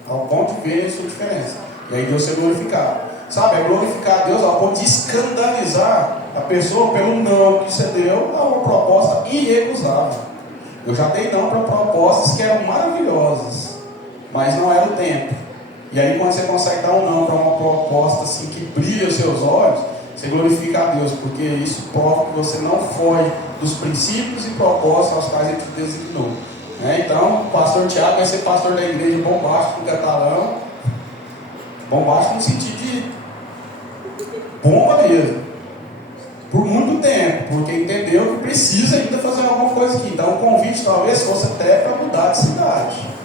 Ao ponto de verem a sua diferença. E aí Deus ser glorificado. Sabe, é glorificar a Deus ao ponto de escandalizar a pessoa pelo não que você deu a uma proposta irrecusável. Eu já dei não para propostas que eram maravilhosas, mas não era o tempo. E aí quando você consegue dar um não para uma proposta assim que brilha os seus olhos, você glorifica a Deus, porque isso prova que você não foge dos princípios e propósitos aos quais Ele te designou. Então, o pastor Tiago vai ser pastor da igreja bombástico em Catalão. Bombástico no sentido de bomba mesmo. Por muito tempo, porque entendeu que precisa ainda fazer alguma coisa aqui. Então, o convite talvez fosse até para mudar de cidade.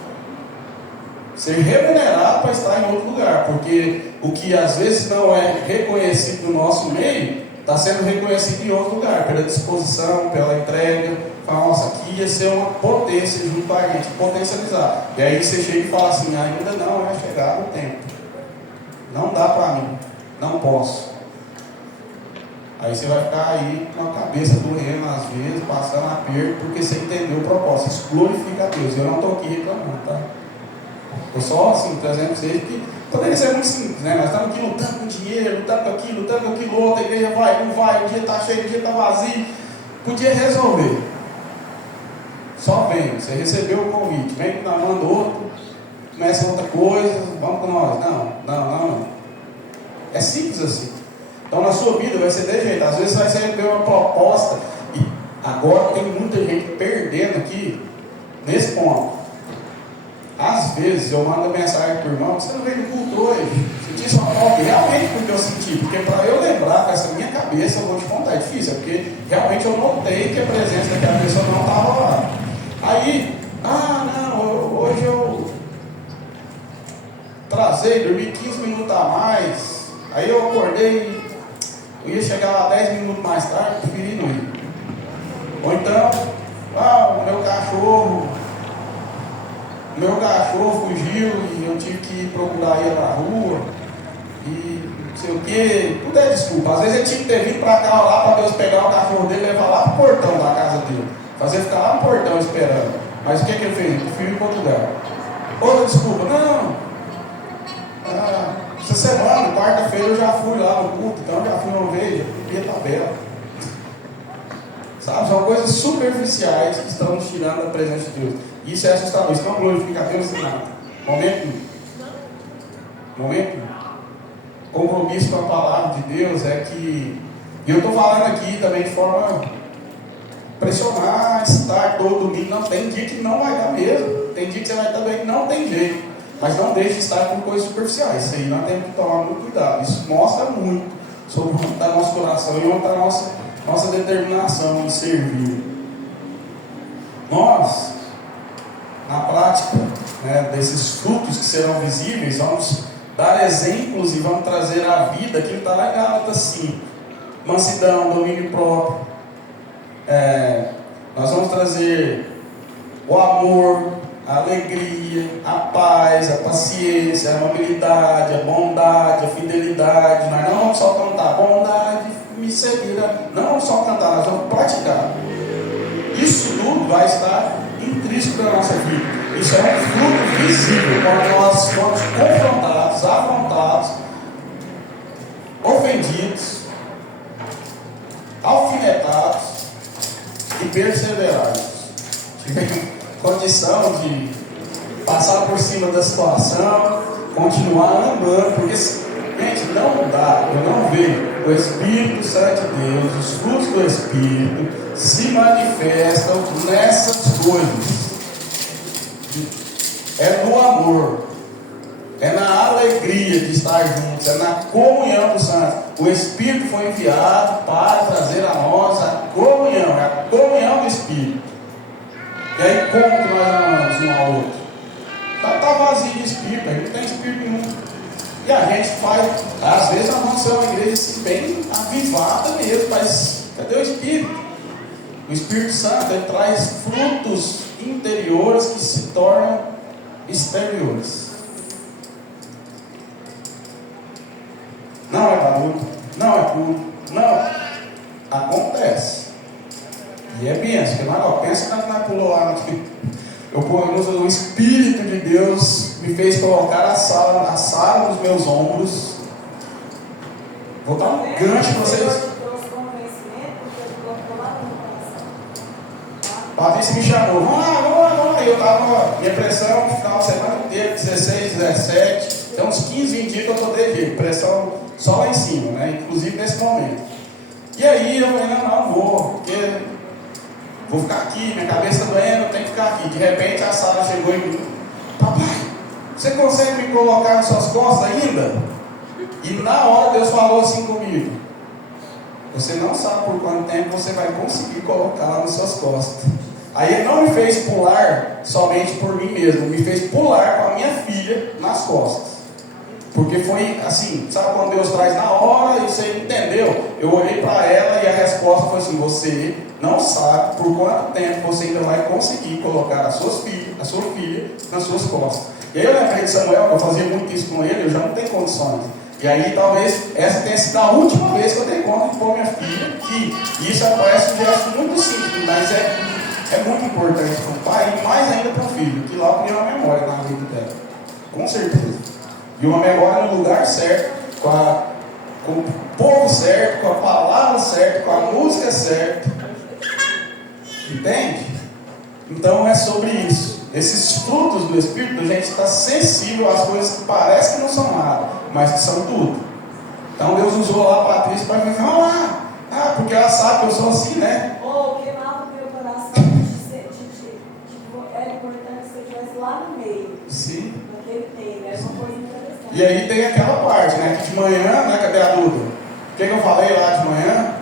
Ser remunerado para estar em outro lugar, porque o que às vezes não é reconhecido no nosso meio, está sendo reconhecido em outro lugar, pela disposição, pela entrega. Fala, nossa, aqui ia ser uma potência junto a gente, potencializar. E aí você chega e fala assim, ainda não é chegado o tempo. Não dá para mim, não posso. Aí você vai ficar aí com a cabeça doendo às vezes, passando aperto, porque você entendeu o propósito. Isso glorifica a Deus. Eu não estou aqui reclamando, tá? Eu só assim, trazendo para vocês que Poderia ser muito simples, né? Nós estamos aqui lutando com dinheiro, lutando com aquilo outro, a igreja vai, não vai, o dia está cheio, o dia está vazio. Podia resolver. Só vem, você recebeu o convite, vem na mão do outro, começa outra coisa, vamos com nós. Não. É simples assim. Então na sua vida vai ser desse jeito. Às vezes você vai receber uma proposta e agora tem muita gente perdendo aqui nesse ponto. Às vezes eu mando mensagem para o irmão: você não veio no culto hoje? Senti sua falta. Realmente porque eu senti, porque para eu lembrar com essa minha cabeça, eu vou te contar, é difícil, porque realmente eu notei que a presença daquela pessoa não estava lá. Aí, hoje eu trazei, dormi 15 minutos a mais. Aí eu acordei, eu ia chegar lá 10 minutos mais tarde, preferi não ir. Ou então, o meu cachorro fugiu e eu tive que procurar ele na rua. E não sei o que, tudo é desculpa. Às vezes ele tinha que ter vindo para cá lá para Deus pegar o cachorro dele e levar lá para o portão da casa dele. Fazer ficar lá no portão esperando. Mas o que ele fez? Ele preferiu ir para outro lugar. Outra desculpa: essa semana, quarta-feira, eu já fui lá no culto, então já fui uma vez, já cumpri a tabela. Sabe, são coisas superficiais que estão nos tirando da presença de Deus. Isso é assustador, isso não glorifica Deus em nada. Momento. Compromisso com a palavra de Deus é que, e eu estou falando aqui também de forma pressionar, estar todo domingo. Não, tem dia que não vai dar mesmo, tem dia que você vai estar bem, não tem jeito. Mas não deixe de estar com coisas superficiais. Isso aí nós temos que tomar muito cuidado. Isso mostra muito sobre o que está no nosso coração e onde está a nossa determinação em servir. Nós, na prática, desses frutos que serão visíveis, vamos dar exemplos e vamos trazer à vida aquilo que está lá em Gálatas 5. Mansidão, domínio próprio. Nós vamos trazer o amor, a alegria, a paz, a paciência, a amabilidade, a bondade, a fidelidade. Nós não vamos só cantar bondade, me seguir. Não vamos só cantar, nós vamos praticar. Isso tudo vai estar intrínseco da nossa vida. Isso é um fruto visível quando nós formos confrontados, afrontados, ofendidos, alfinetados e perseverados. Tivemos condição de passar por cima da situação, continuar andando, porque, gente, não dá, eu não vejo o Espírito Santo de Deus, os frutos do Espírito se manifestam nessas coisas. É no amor, é na alegria de estar juntos, é na comunhão dos santos. O Espírito foi enviado para trazer a nós a comunhão, é a comunhão do Espírito. E aí, como que nós amamos um ao outro? Está vazio de Espírito, a gente não tem Espírito nenhum. E a gente faz, às vezes nós vamos ser uma igreja assim, bem avivada mesmo, mas cadê o Espírito? O Espírito Santo, ele traz frutos interiores que se tornam exteriores. Não é barulho, não é puro, não. Acontece. E é benção, porque nós pensa que nós pulou lá. O Espírito de Deus me fez colocar a sala nos meus ombros. Vou dar um gancho para vocês. Patrícia me chamou, vamos lá. Eu estava, minha pressão no final de semana inteira, 16, 17, tem uns 15, 20 dias que eu estou devendo, pressão só lá em cima, né? Inclusive nesse momento. E aí eu falei: não vou, porque vou ficar aqui, minha cabeça doendo, eu tenho que ficar aqui. De repente a Sara chegou e me disse: papai, você consegue me colocar nas suas costas ainda? E na hora Deus falou assim comigo: você não sabe por quanto tempo você vai conseguir colocar lá nas suas costas. Aí ele não me fez pular somente por mim mesmo, me fez pular com a minha filha nas costas. Porque foi assim, sabe quando Deus traz na hora e você entendeu? Eu olhei para ela e a resposta foi assim: você não sabe por quanto tempo você ainda vai conseguir colocar a sua filha nas suas costas. E aí eu lembrei de Samuel, que eu fazia muito isso com ele, eu já não tenho condições. E aí talvez essa tenha sido a última vez que eu dei conta de pôr minha filha, que isso parece um gesto muito simples, mas é muito importante para o pai e mais ainda para o filho, que lá cria uma memória na vida dela. Com certeza. E uma memória no lugar certo, com o povo certo, com a palavra certa, com a música certa. Entende? Então é sobre isso. Esses frutos do Espírito, a gente está sensível às coisas que parecem que não são nada, mas que são tudo. Então Deus usou lá a Patrícia para me falar, porque ela sabe que eu sou assim, né? Queimava o meu coração, era importante que você estivesse lá no meio. Sim. Naquele meio, é uma coisa interessante. E aí tem aquela parte, né? Que de manhã, né? Cadê a Duda? O que eu falei lá de manhã?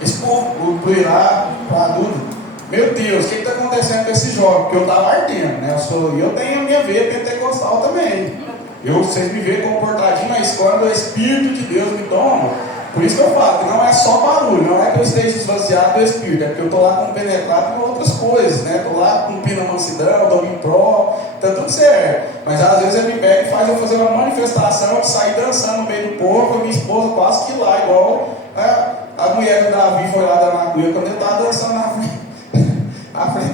Esse povo, o lá para a Duda. Meu Deus, o que está acontecendo com esse jovem? Porque eu estava ardendo, né? Eu tenho a minha veia pentecostal também. Vocês me veem comportadinho, mas quando o Espírito de Deus me toma, por isso que eu falo que não é só barulho, não é que eu esteja esvaziado do Espírito, é porque eu estou lá compenetrado em outras coisas, né? Estou lá cumprindo a mansidão, domínio pró, está tudo certo. Mas às vezes ele me pega e faz eu fazer uma manifestação de sair dançando no meio do povo, a minha esposa quase que lá, igual a mulher do Davi foi lá da Naguia, quando ele estava dançando na frente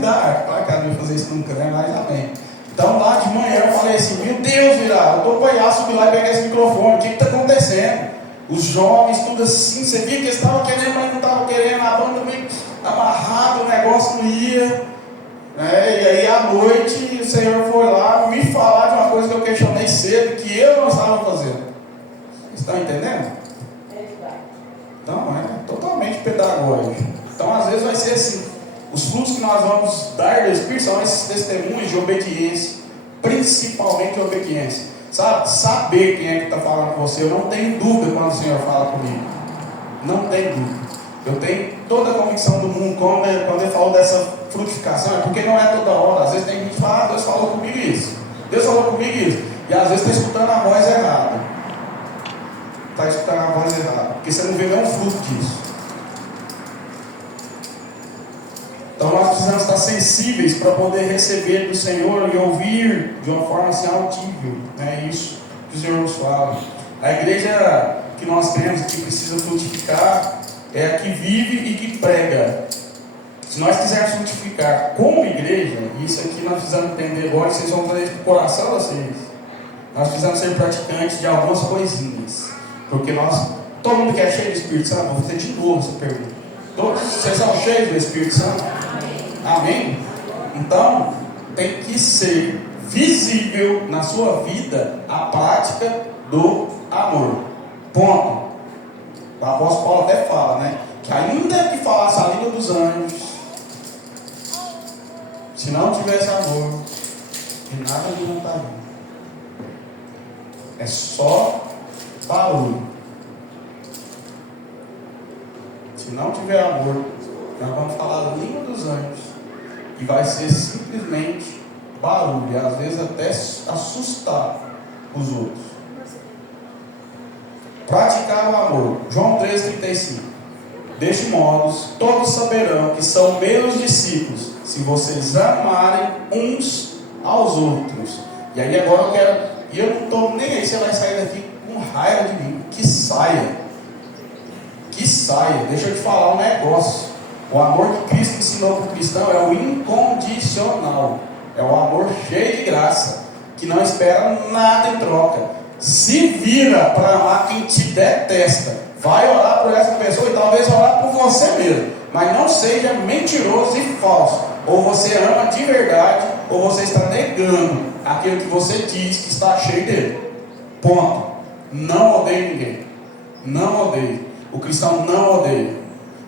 da arca. Claro que ela não ia fazer isso nunca, né? Mas amém. Então lá de manhã eu falei assim, meu Deus, Virá, eu estou apanhado, subir lá e pegar esse microfone, o que está acontecendo? Os jovens, tudo assim, você via que eles estavam querendo, mas não estavam querendo, a banda meio amarrada, o negócio não ia. E aí à noite o Senhor foi lá me falar de uma coisa que eu questionei cedo, que eu não estava fazendo. Vocês estão entendendo? Então é totalmente pedagógico. Então às vezes vai ser assim. Os frutos que nós vamos dar do Espírito são esses testemunhos de obediência, principalmente de obediência. Sabe? Saber quem é que está falando com você. Eu não tenho dúvida quando o Senhor fala comigo. Não tenho dúvida. Eu tenho toda a convicção do mundo quando ele falou dessa frutificação. É porque não é toda hora. Às vezes tem gente que fala, Deus falou comigo isso. Deus falou comigo isso. E às vezes está escutando a voz errada. Está escutando a voz errada. Porque você não vê nenhum fruto disso. Então nós precisamos estar sensíveis para poder receber do Senhor e ouvir de uma forma assim audível. É isso que o Senhor nos fala. A igreja que nós temos, que precisa frutificar, é a que vive e que prega. Se nós quisermos frutificar como igreja, isso aqui nós precisamos entender agora, e vocês vão fazer isso com o coração de vocês. Nós precisamos ser praticantes de algumas coisinhas. Porque todo mundo que é cheio do Espírito Santo, vou fazer de novo essa pergunta. Todos vocês são cheios do Espírito Santo? Amém? Então, tem que ser visível na sua vida a prática do amor. Ponto. O apóstolo Paulo até fala, né? Que ainda que falasse a língua dos anjos, se não tivesse amor, de nada adiantaria. É só barulho. Se não tiver amor, nós vamos falar a língua dos anjos e vai ser simplesmente barulho, e às vezes até assustar os outros. Praticar o amor. João 3,35. Deste modo, todos saberão que são meus discípulos, se vocês amarem uns aos outros. E aí agora eu quero, e eu não estou nem aí, você vai sair daqui com raiva de mim, que saia. Que saia. Deixa eu te falar um negócio. O amor que Cristo ensinou para o cristão é o incondicional. É o amor cheio de graça, que não espera nada em troca. Se vira para amar quem te detesta. Vai orar por essa pessoa e talvez orar por você mesmo. Mas não seja mentiroso e falso. Ou você ama de verdade, ou você está negando aquilo que você diz que está cheio dele. Ponto. Não odeie ninguém. Não odeie. O cristão não odeia.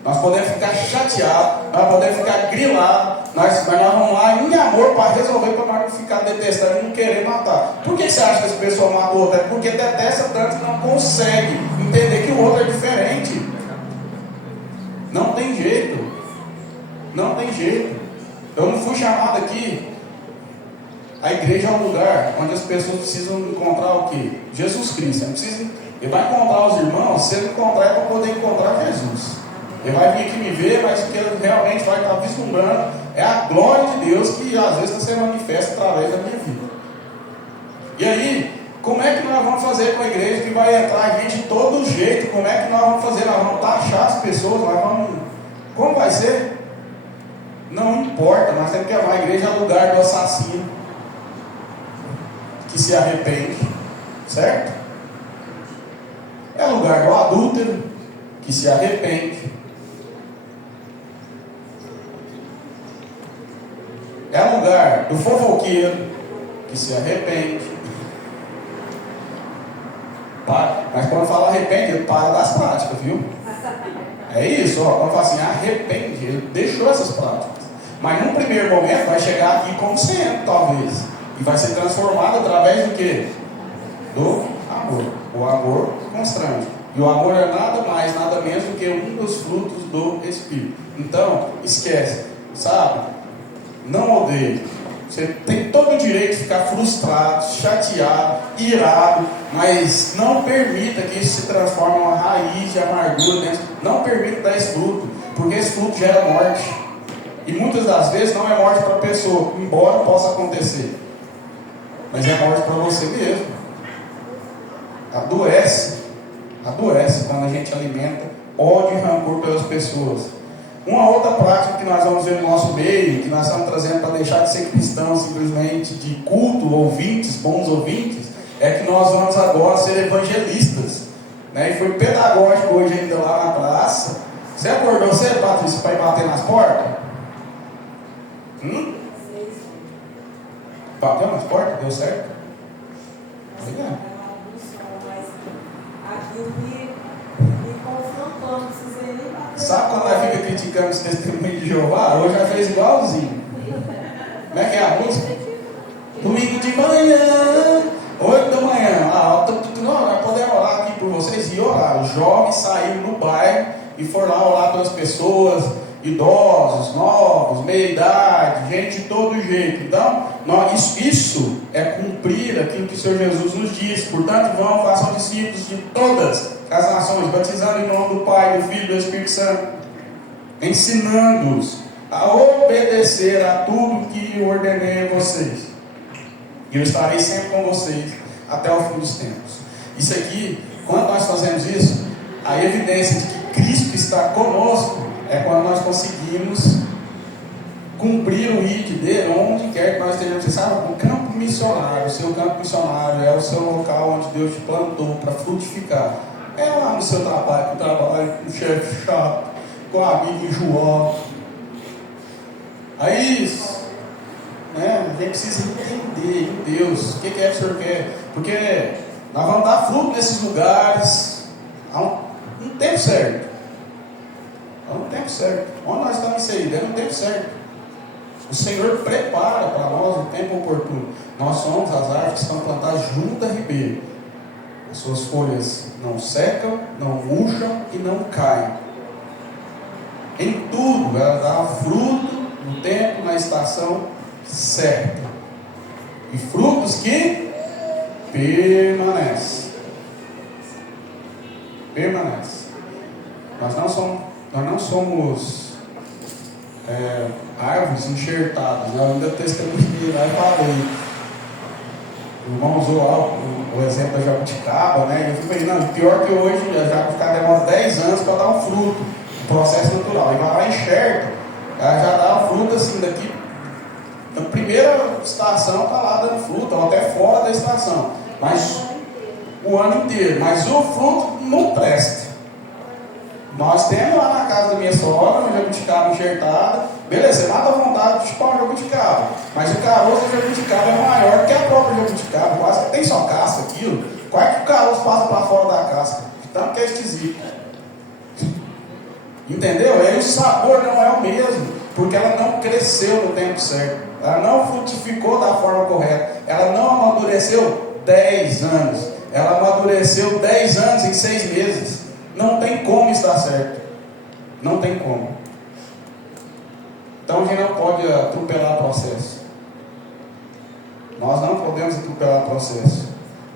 Nós podemos ficar chateados, nós podemos ficar grilados, mas nós vamos lá em amor para resolver, para nós não ficar detestando e não querer matar. Por que você acha que essa pessoa matou outra? É porque detesta tanto que não consegue entender que o outro é diferente. Não tem jeito. Não tem jeito. Eu não fui chamado aqui. A igreja é um lugar onde as pessoas precisam encontrar o quê? Jesus Cristo. Ele vai encontrar os irmãos, se ele encontrar é para poder encontrar Jesus. Ele vai vir aqui me ver, mas o que ele realmente vai estar vislumbrando é a glória de Deus que às vezes está sendo manifesta através da minha vida. E aí, como é que nós vamos fazer com a igreja que vai entrar gente de todo jeito? Como é que nós vamos fazer? Nós vamos taxar as pessoas, nós vamos... Como vai ser? Não importa, nós temos que amar. A igreja é o lugar do assassino que se arrepende, Certo? É lugar do adúltero que se arrepende. É lugar do fofoqueiro que se arrepende. Mas quando fala arrepende, ele para das práticas, viu? É isso, ó, quando fala assim, arrepende, ele deixou essas práticas. Mas num primeiro momento vai chegar aqui como sendo, talvez. E vai ser transformado através do quê? Do amor. O amor constrange. E o amor é nada mais, nada menos do que um dos frutos do Espírito. Então, esquece, sabe? Não odeie. Você tem todo o direito de ficar frustrado, chateado, irado, mas não permita que isso se transforme em uma raiz de amargura dentro. Não permita dar esse fruto, porque esse fruto gera morte. E muitas das vezes não é morte para a pessoa, embora possa acontecer, mas é morte para você mesmo. Adoece quando a gente alimenta ódio e rancor pelas pessoas. Uma outra prática que nós vamos ver no nosso meio, que nós estamos trazendo para deixar de ser cristãos simplesmente de culto, ouvintes, bons ouvintes, é que nós vamos agora ser evangelistas, né? E foi pedagógico hoje ainda lá na praça. Você acordou cedo, Patrícia, para ir bater nas portas? Bateu nas portas? Deu certo? Obrigado. Aquilo me confrontou, não precisei nem bater. Sabe quando nós fica criticando os testemunhos de Jeová? Hoje já fez igualzinho. Como é que é a música? Domingo de manhã, 8 da manhã. Nós podemos orar aqui por vocês e orar. Os jovens saíram no bairro e foram lá orar pelas pessoas, idosos, novos, meia idade, gente de todo jeito. Então, isso é cumprir aquilo que o Senhor Jesus nos disse. Portanto, vão, façam discípulos de todas as nações, batizando em nome do Pai, do Filho e do Espírito Santo, ensinando-os a obedecer a tudo que eu ordenei a vocês. E eu estarei sempre com vocês até o fim dos tempos. Isso aqui, quando nós fazemos isso, a evidência de que Cristo está conosco é quando nós conseguimos cumprir o ID dele, onde quer que nós estejamos. Você sabe, o campo missionário, o seu campo missionário é o seu local onde Deus te plantou para frutificar. É lá no seu trabalho, com o chefe chato, com o amigo enjoado. Aí, né, a gente precisa entender em Deus o que é que o Senhor quer, porque nós vamos dar fruto nesses lugares há um tempo certo. É um tempo certo. Onde nós estamos inseridos? É um tempo certo. O Senhor prepara para nós o tempo oportuno. Nós somos as árvores que estão plantadas junto a ribeira. As suas folhas não secam, não murcham e não caem. Em tudo ela dá fruto no tempo, na estação certa. E frutos que permanecem. Permanecem. Nós não somos árvores enxertadas. Eu ainda testemunhei lá e falei. O irmão usou lá o exemplo da jabuticaba, né? Eu falei, não, pior que hoje a jabuticaba demora 10 anos para dar um fruto, um processo natural. E vai lá e enxerta, ela já dá um fruto assim daqui. Na primeira estação está lá dando fruto, ou até fora da estação. Mas o ano inteiro. Mas o fruto não presta. Nós temos lá na casa da minha sogra uma jabuticaba enxertada. Beleza, você mata a vontade de chupar uma jabuticaba. Mas o caroço da jabuticaba é maior que a própria jabuticaba. Quase que tem só casca aquilo. Quase que o caroço passa para fora da casca. Tanto que é esquisito. Entendeu? Aí o sabor não é o mesmo. Porque ela não cresceu no tempo certo. Ela não frutificou da forma correta. Ela não amadureceu 10 anos. Ela amadureceu 10 anos em 6 meses. Não tem como estar certo. Não tem como. Então a gente não pode atropelar o processo. Nós não podemos atropelar o processo.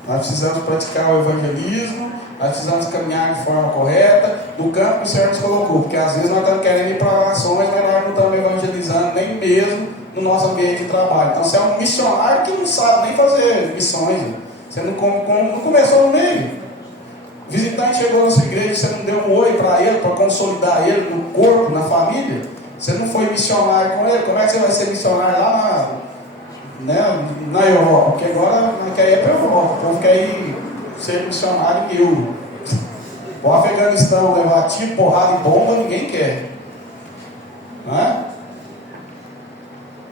Nós precisamos praticar o evangelismo. Nós precisamos caminhar de forma correta no campo que o Senhor nos colocou. Porque às vezes nós estamos querendo ir para nações, mas nós não estamos evangelizando nem mesmo no nosso ambiente de trabalho. Então você é um missionário que não sabe nem fazer missões. Você não começou no meio. O visitante chegou na sua igreja, você não deu um oi para ele, para consolidar ele no corpo, na família. Você não foi missionário com ele. Como é que você vai ser missionário lá na Europa? Porque agora não quer ir para a Europa. O povo quer ir ser missionário em euro. O Afeganistão levar tiro, porrada e bomba, ninguém quer. Não é?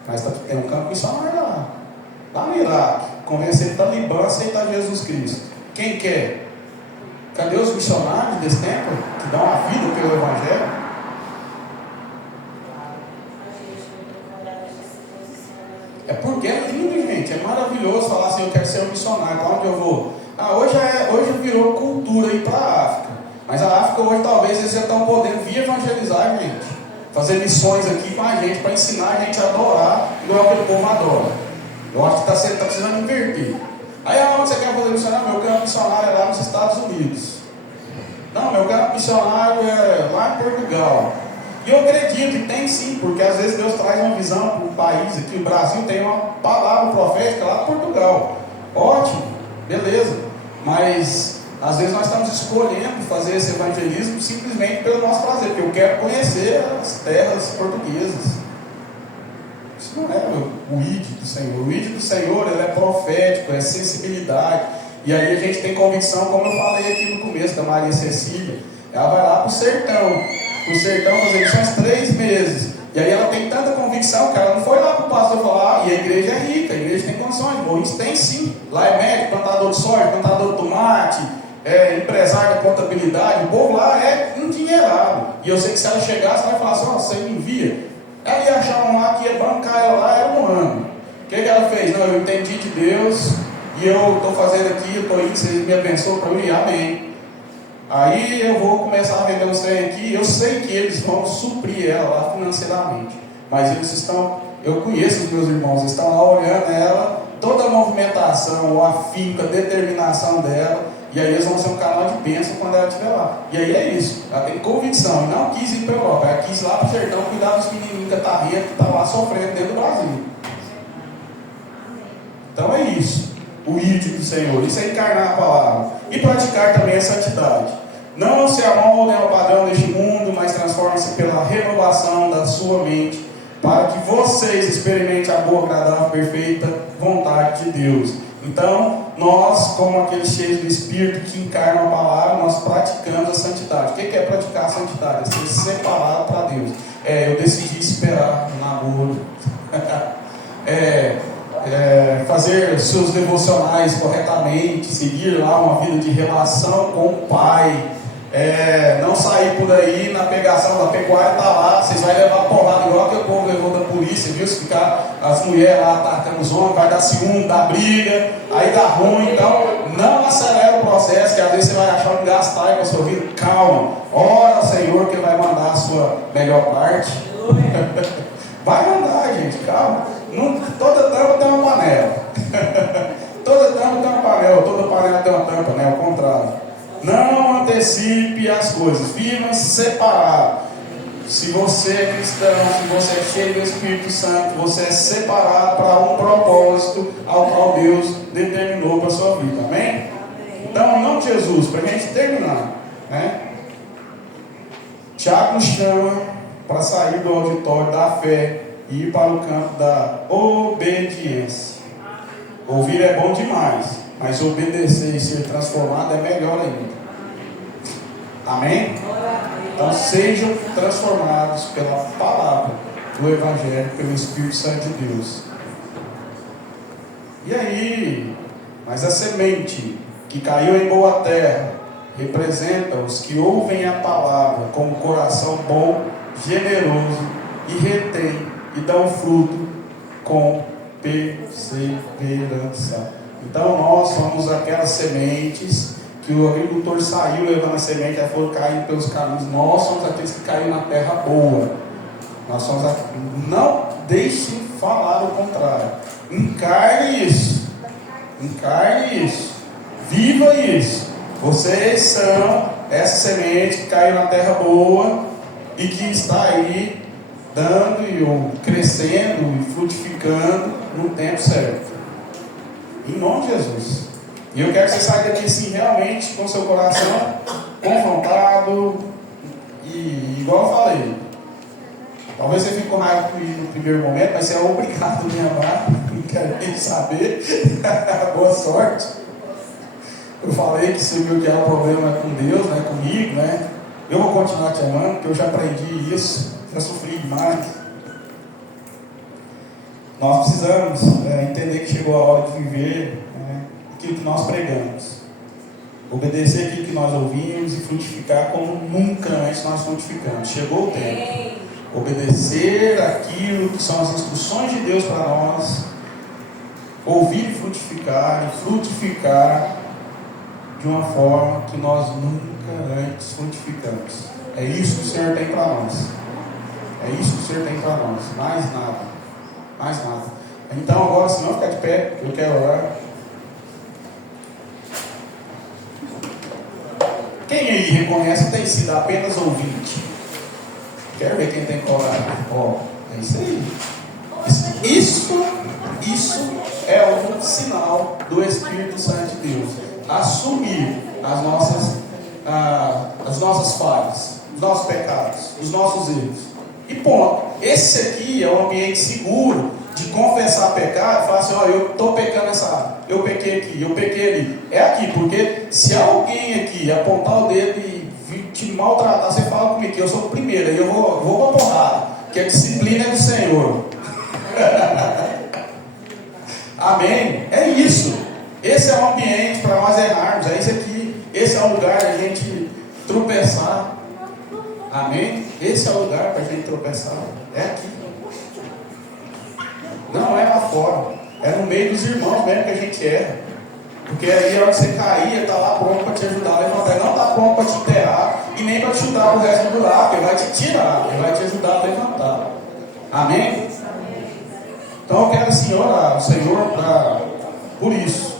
Mas tem um campo missionário lá. Lá no Iraque. Convencer o Talibã a aceitar Jesus Cristo. Quem quer? Cadê os missionários desse tempo que dão a vida pelo Evangelho? É porque é lindo, gente. É maravilhoso falar assim: eu quero ser um missionário. Para onde eu vou? Hoje virou cultura ir para a África. Mas a África hoje talvez eles já estão podendo vir evangelizar, gente. Fazer missões aqui com a gente para ensinar a gente a adorar igual aquele povo adora. Eu acho que está precisando inverter. Aí aonde você quer fazer missionário? Meu campo missionário é lá nos Estados Unidos. Não, meu campo missionário é lá em Portugal. E eu acredito que tem sim, porque às vezes Deus traz uma visão para o país aqui. O Brasil tem uma palavra profética lá de Portugal. Ótimo, beleza. Mas às vezes nós estamos escolhendo fazer esse evangelismo simplesmente pelo nosso prazer, porque eu quero conhecer as terras portuguesas. Isso não é o ID do Senhor. O ID do Senhor, ele é profético, é sensibilidade. E aí a gente tem convicção, como eu falei aqui no começo da Maria Cecília. Ela vai lá para o sertão fazer missões 3 meses. E aí ela tem tanta convicção que ela não foi lá para o pastor falar: e a igreja é rica, a igreja tem condições. Bom, isso tem sim. Lá é médico, plantador de soja, plantador de tomate, empresário de contabilidade. O povo lá é endinheirado. E eu sei que se ela chegasse, ela ia falar assim: você me envia. Ela ia achar um lá que ia bancar ela lá, era um ano. O que ela fez? Não, eu entendi de Deus, e eu estou fazendo aqui, eu estou indo, vocês me abençoam para eu ir, amém. Aí eu vou começar a vender uns trem aqui. Eu sei que eles vão suprir ela lá financeiramente, mas eles estão, eu conheço os meus irmãos, eles estão lá olhando ela, toda a movimentação, a afinco, a determinação dela. E aí eles vão ser um canal de bênção quando ela estiver lá. E aí é isso, ela tem convicção. E não quis ir para a Europa, ela quis ir lá para o sertão cuidar dos menininhos catarrentos que estão lá sofrendo dentro do Brasil. Então é isso, o ID do Senhor. Isso é encarnar a palavra. E praticar também a santidade. Não se amoldem ao padrão deste mundo, mas transformem-se pela renovação da sua mente, para que vocês experimentem a boa, agradável, perfeita vontade de Deus. Então, nós, como aqueles cheios do Espírito que encarnam a palavra, nós praticamos a santidade. O que é praticar a santidade? É ser separado para Deus. Eu decidi esperar no namoro. Fazer seus devocionais corretamente, seguir lá uma vida de relação com o Pai. Não sair por aí na pegação da pecuária, tá lá, vocês vão levar porrada igual que o povo levou da polícia, viu? Se ficar as mulheres lá atacando os homens, vai dar ciúme, dar briga, aí dá ruim. Então não acelera o processo, que às vezes você vai achar um gastar aí com a sua vida. Calma, ora ao Senhor que Ele vai mandar a sua melhor parte. Vai mandar, gente, calma. Toda tampa tem uma panela. Toda tampa tem uma panela, toda panela tem uma tampa, né? Ao contrário. Não antecipe as coisas, viva separado. Se você é cristão, se você é cheio do Espírito Santo, você é separado para um propósito ao qual Deus determinou para a sua vida, amém? Então, em nome de Jesus, para a gente terminar, né? Tiago nos chama para sair do auditório da fé e ir para o campo da obediência. Ouvir é bom demais, mas obedecer e ser transformado é melhor ainda. Amém? Então sejam transformados pela palavra do Evangelho, pelo Espírito Santo de Deus. E aí, mas a semente que caiu em boa terra representa os que ouvem a palavra com um coração bom, generoso e retém e dão fruto com perseverança. Então nós somos aquelas sementes que o agricultor saiu levando a semente e foram caindo pelos caminhos. Nós somos aqueles que caíram na terra boa. Nós somos não deixem falar o contrário. Encarne isso. Encarne isso. Viva isso. Vocês são essa semente que caiu na terra boa e que está aí dando e crescendo e frutificando no tempo certo. Em nome de Jesus. E eu quero que você saia daqui assim, realmente com seu coração confrontado. E igual eu falei, talvez você fique com raiva comigo no primeiro momento, mas você é obrigado a me amar. Não quero nem saber. Boa sorte. Eu falei que se o meu que é o problema é com Deus, não é comigo, né? Eu vou continuar te amando, porque eu já aprendi isso, já sofri demais. Nós precisamos entender que chegou a hora de viver aquilo que nós pregamos. Obedecer aquilo que nós ouvimos e frutificar como nunca antes nós frutificamos. Chegou o tempo. Obedecer aquilo que são as instruções de Deus para nós. Ouvir e frutificar de uma forma que nós nunca antes frutificamos. É isso que o Senhor tem para nós. É isso que o Senhor tem para nós. Mais nada. Mais nada. Então agora, se não ficar de pé, eu quero orar. Quem aí reconhece ter sido apenas ouvinte? Quero ver quem tem coragem. É isso aí. Isso é um sinal do Espírito Santo de Deus. Assumir as nossas falhas, os nossos pecados, os nossos erros. E ponto. Esse aqui é um ambiente seguro de confessar pecado e falar assim: olha, eu estou pecando nessa área, eu pequei aqui, eu pequei ali. É aqui, porque se alguém aqui apontar o dedo e te maltratar, você fala comigo que eu sou o primeiro, aí eu vou pra porrada, que a disciplina é do Senhor. Amém? É isso. Esse é o ambiente para nós errarmos. É isso aqui. Esse é o lugar da gente tropeçar. Amém? Esse é o lugar para a gente tropeçar. É aqui. Não é lá fora. É no meio dos irmãos mesmo que a gente erra. Porque aí a hora que você cair, ele está lá pronto para te ajudar a levantar. Ele não está pronto para te enterrar e nem para te chutar o resto do buraco. Ele vai te tirar. Ele vai te ajudar a levantar. Amém? Então eu quero assim orar ao Senhor por isso,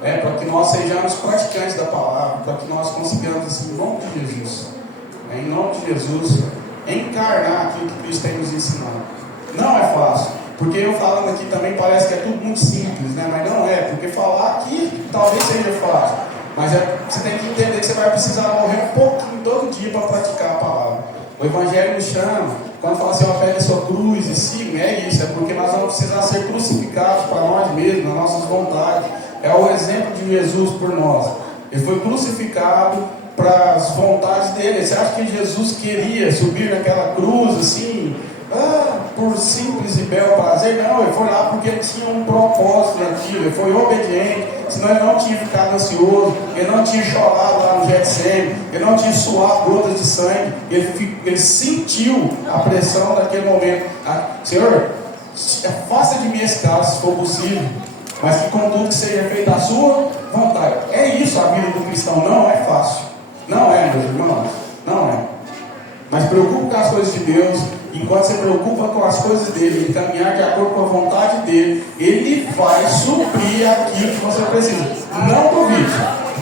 para que nós sejamos praticantes da palavra, para que nós consigamos, assim, em nome de Jesus, em nome de Jesus, encarnar aquilo que Cristo tem nos ensinado. Não é fácil, porque eu falando aqui também parece que é tudo muito simples, né? Mas não é, porque falar aqui talvez seja fácil, mas você tem que entender que você vai precisar morrer um pouquinho todo dia para praticar a palavra. O Evangelho nos chama, quando fala assim: ó, pegue a sua cruz e siga, é isso, é porque nós vamos precisar ser crucificados para nós mesmos, nas nossas vontades. É o exemplo de Jesus por nós. Ele foi crucificado para as vontades dele. Você acha que Jesus queria subir naquela cruz assim, por simples e belo prazer? Não, ele foi lá porque ele tinha um propósito naquilo, ele foi obediente, senão ele não tinha ficado ansioso, ele não tinha chorado lá no Getsemane, ele não tinha suado gotas de sangue, ele sentiu a pressão daquele momento. Senhor, afasta de mim esse caso, se for possível, mas que contudo que seja feita a sua vontade. É isso a vida do cristão. Não é fácil, não é, meus irmãos, não é. Mas preocupe com as coisas de Deus. Enquanto você preocupa com as coisas dele e caminhar de acordo com a vontade dele, ele vai suprir aquilo que você precisa. Não duvide,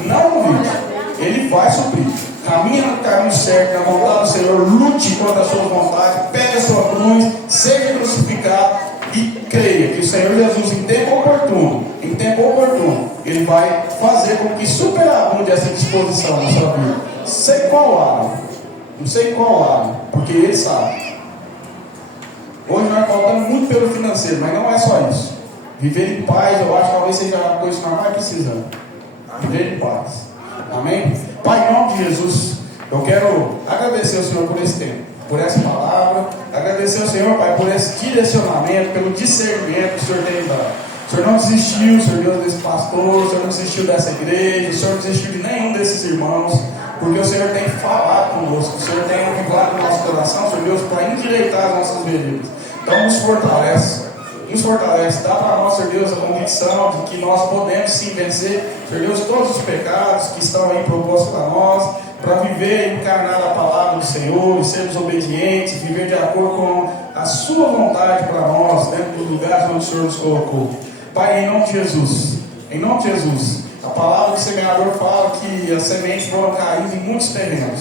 não duvide. Ele vai suprir. Caminha no caminho certo, na vontade do Senhor, lute contra a sua vontade, pegue a sua cruz, seja crucificado e creia que o Senhor Jesus, em tempo oportuno, ele vai fazer com que superabunde essa disposição na sua vida. Sei qual lado, não sei qual lado, porque ele sabe. Hoje nós faltamos muito pelo financeiro, mas não é só isso. Viver em paz, eu acho que talvez seja a coisa que nós mais precisamos. Viver em paz. Amém? Pai, em nome de Jesus, eu quero agradecer ao Senhor por esse tempo, por essa palavra. Agradecer ao Senhor, Pai, por esse direcionamento, pelo discernimento que o Senhor tem dado. O Senhor não desistiu, Senhor Deus, desse pastor, o Senhor não desistiu dessa igreja, o Senhor não desistiu de nenhum desses irmãos, porque o Senhor tem falado conosco, o Senhor tem avivado o nosso coração, Senhor Deus, para endireitar as nossas veredas. Então nos fortalece, dá para nós, Senhor Deus, a convicção de que nós podemos sim vencer, Senhor Deus, todos os pecados que estão aí propostos para nós, para viver e encarnar a palavra do Senhor, sermos obedientes, viver de acordo com a sua vontade para nós, dentro dos lugares onde o Senhor nos colocou. Pai, em nome de Jesus, a palavra do semeador fala que as sementes foram caindo em muitos terrenos.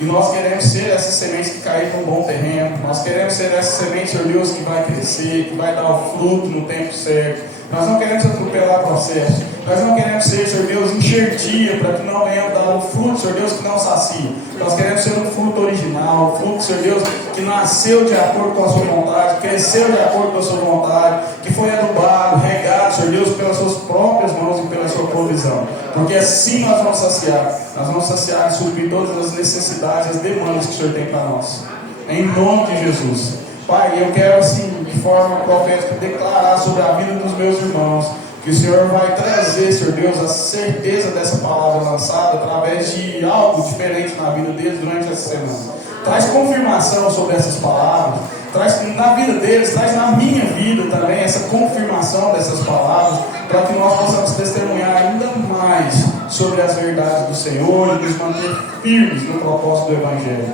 E nós queremos ser essas sementes que caíram num bom terreno. Nós queremos ser essa semente, Senhor Deus, que vai crescer, que vai dar o fruto no tempo certo. Nós não queremos atropelar o processo. Nós não queremos ser, Senhor Deus, enxertia para que não venha dar um fruto, Senhor Deus, que não sacia. Nós queremos ser um fruto original, um fruto, Senhor Deus, que nasceu de acordo com a sua vontade, cresceu de acordo com a sua vontade, que foi adubado, regado, Senhor Deus, pelas suas próprias mãos e pela sua provisão. Porque assim nós vamos saciar e suprir todas as necessidades, as demandas que o Senhor tem para nós. Em nome de Jesus. Pai, eu quero assim, de forma profética, declarar sobre a vida dos meus irmãos, que o Senhor vai trazer, Senhor Deus, a certeza dessa palavra lançada através de algo diferente na vida deles durante essa semana. Traz confirmação sobre essas palavras, traz na vida deles, traz na minha vida também essa confirmação dessas palavras, para que nós possamos testemunhar ainda mais sobre as verdades do Senhor e nos manter firmes no propósito do Evangelho.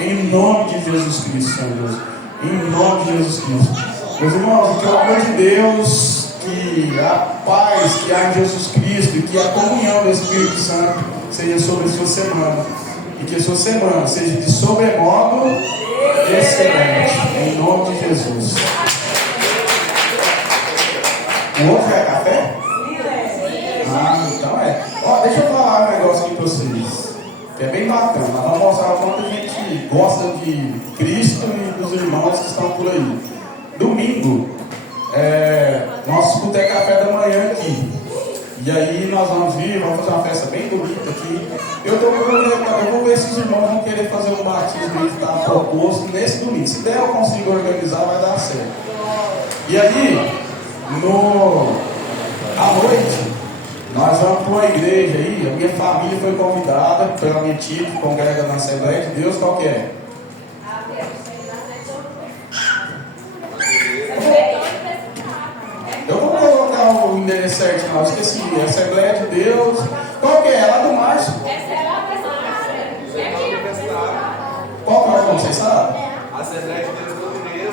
Em nome de Jesus Cristo, Senhor Deus. Em nome de Jesus Cristo. Meus irmãos, que o amor de Deus, que a paz que há em Jesus Cristo e que a comunhão do Espírito Santo seja sobre a sua semana. E que a sua semana seja de sobremodo excelente. Em nome de Jesus. O outro é café? Ah, então é. Ó, deixa eu falar um negócio aqui para vocês. Que é bem bacana. Nós vamos mostrar o quanto a gente gosta de Cristo e dos irmãos que estão por aí. Domingo, nosso culto é café da manhã aqui. E aí nós vamos fazer uma festa bem bonita aqui. Eu vou ver se os irmãos vão querer fazer um batismo que está proposto nesse domingo. Se der, eu consigo organizar, vai dar certo. E aí, à noite, nós vamos para uma igreja aí. A minha família foi convidada pela minha tia que congrega na Assembleia de Deus. Qual que é? Eu vou colocar o endereço certo, não, esqueci. Assembleia de Deus. Qual que é? Lá do Márcio? Qual que é o nome? Vocês sabem? Assembleia de Deus Madureira,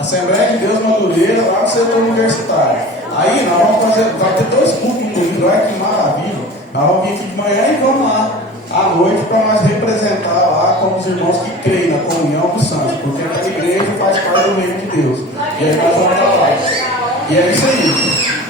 Assembleia de Deus Madureira, lá no setor universitário. Aí nós vamos vai ter 2 cultos no domingo, olha que maravilha. Nós vamos vir aqui de manhã e vamos lá à noite para nós representar lá como os irmãos que creem na comunhão dos santos, porque aquela igreja faz parte do reino de Deus. E aí nós vamos estar lá. E é isso aí,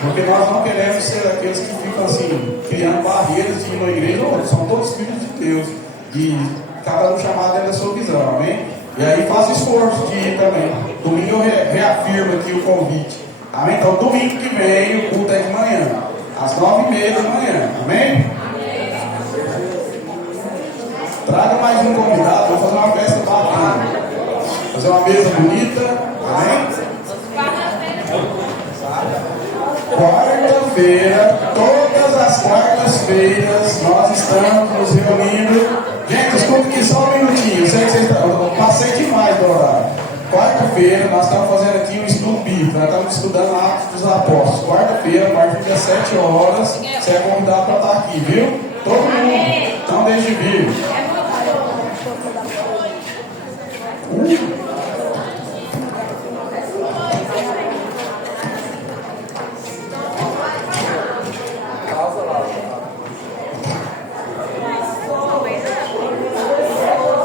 porque nós não queremos ser aqueles que ficam assim, criando barreiras de ir na igreja. Não, são todos filhos de Deus, e cada um chamado dentro da sua visão, amém? E aí faça esforço de ir também. Domingo eu reafirmo aqui o convite, amém? Então domingo que vem o culto é de manhã, às 9h30 da manhã, amém? Traga mais um convidado, vou fazer uma festa bacana, fazer uma mesa bonita, amém? Quarta-feira, todas as quartas-feiras, nós estamos nos reunindo. Gente, escuta aqui só um minutinho. Eu passei demais do horário. Quarta-feira, nós estamos fazendo aqui um estudo bíblico. Nós estamos estudando Atos dos Apóstolos. Quarta-feira, a partir das 7 horas, você é convidado para estar aqui, viu? Todo mundo. Então, deixe vir.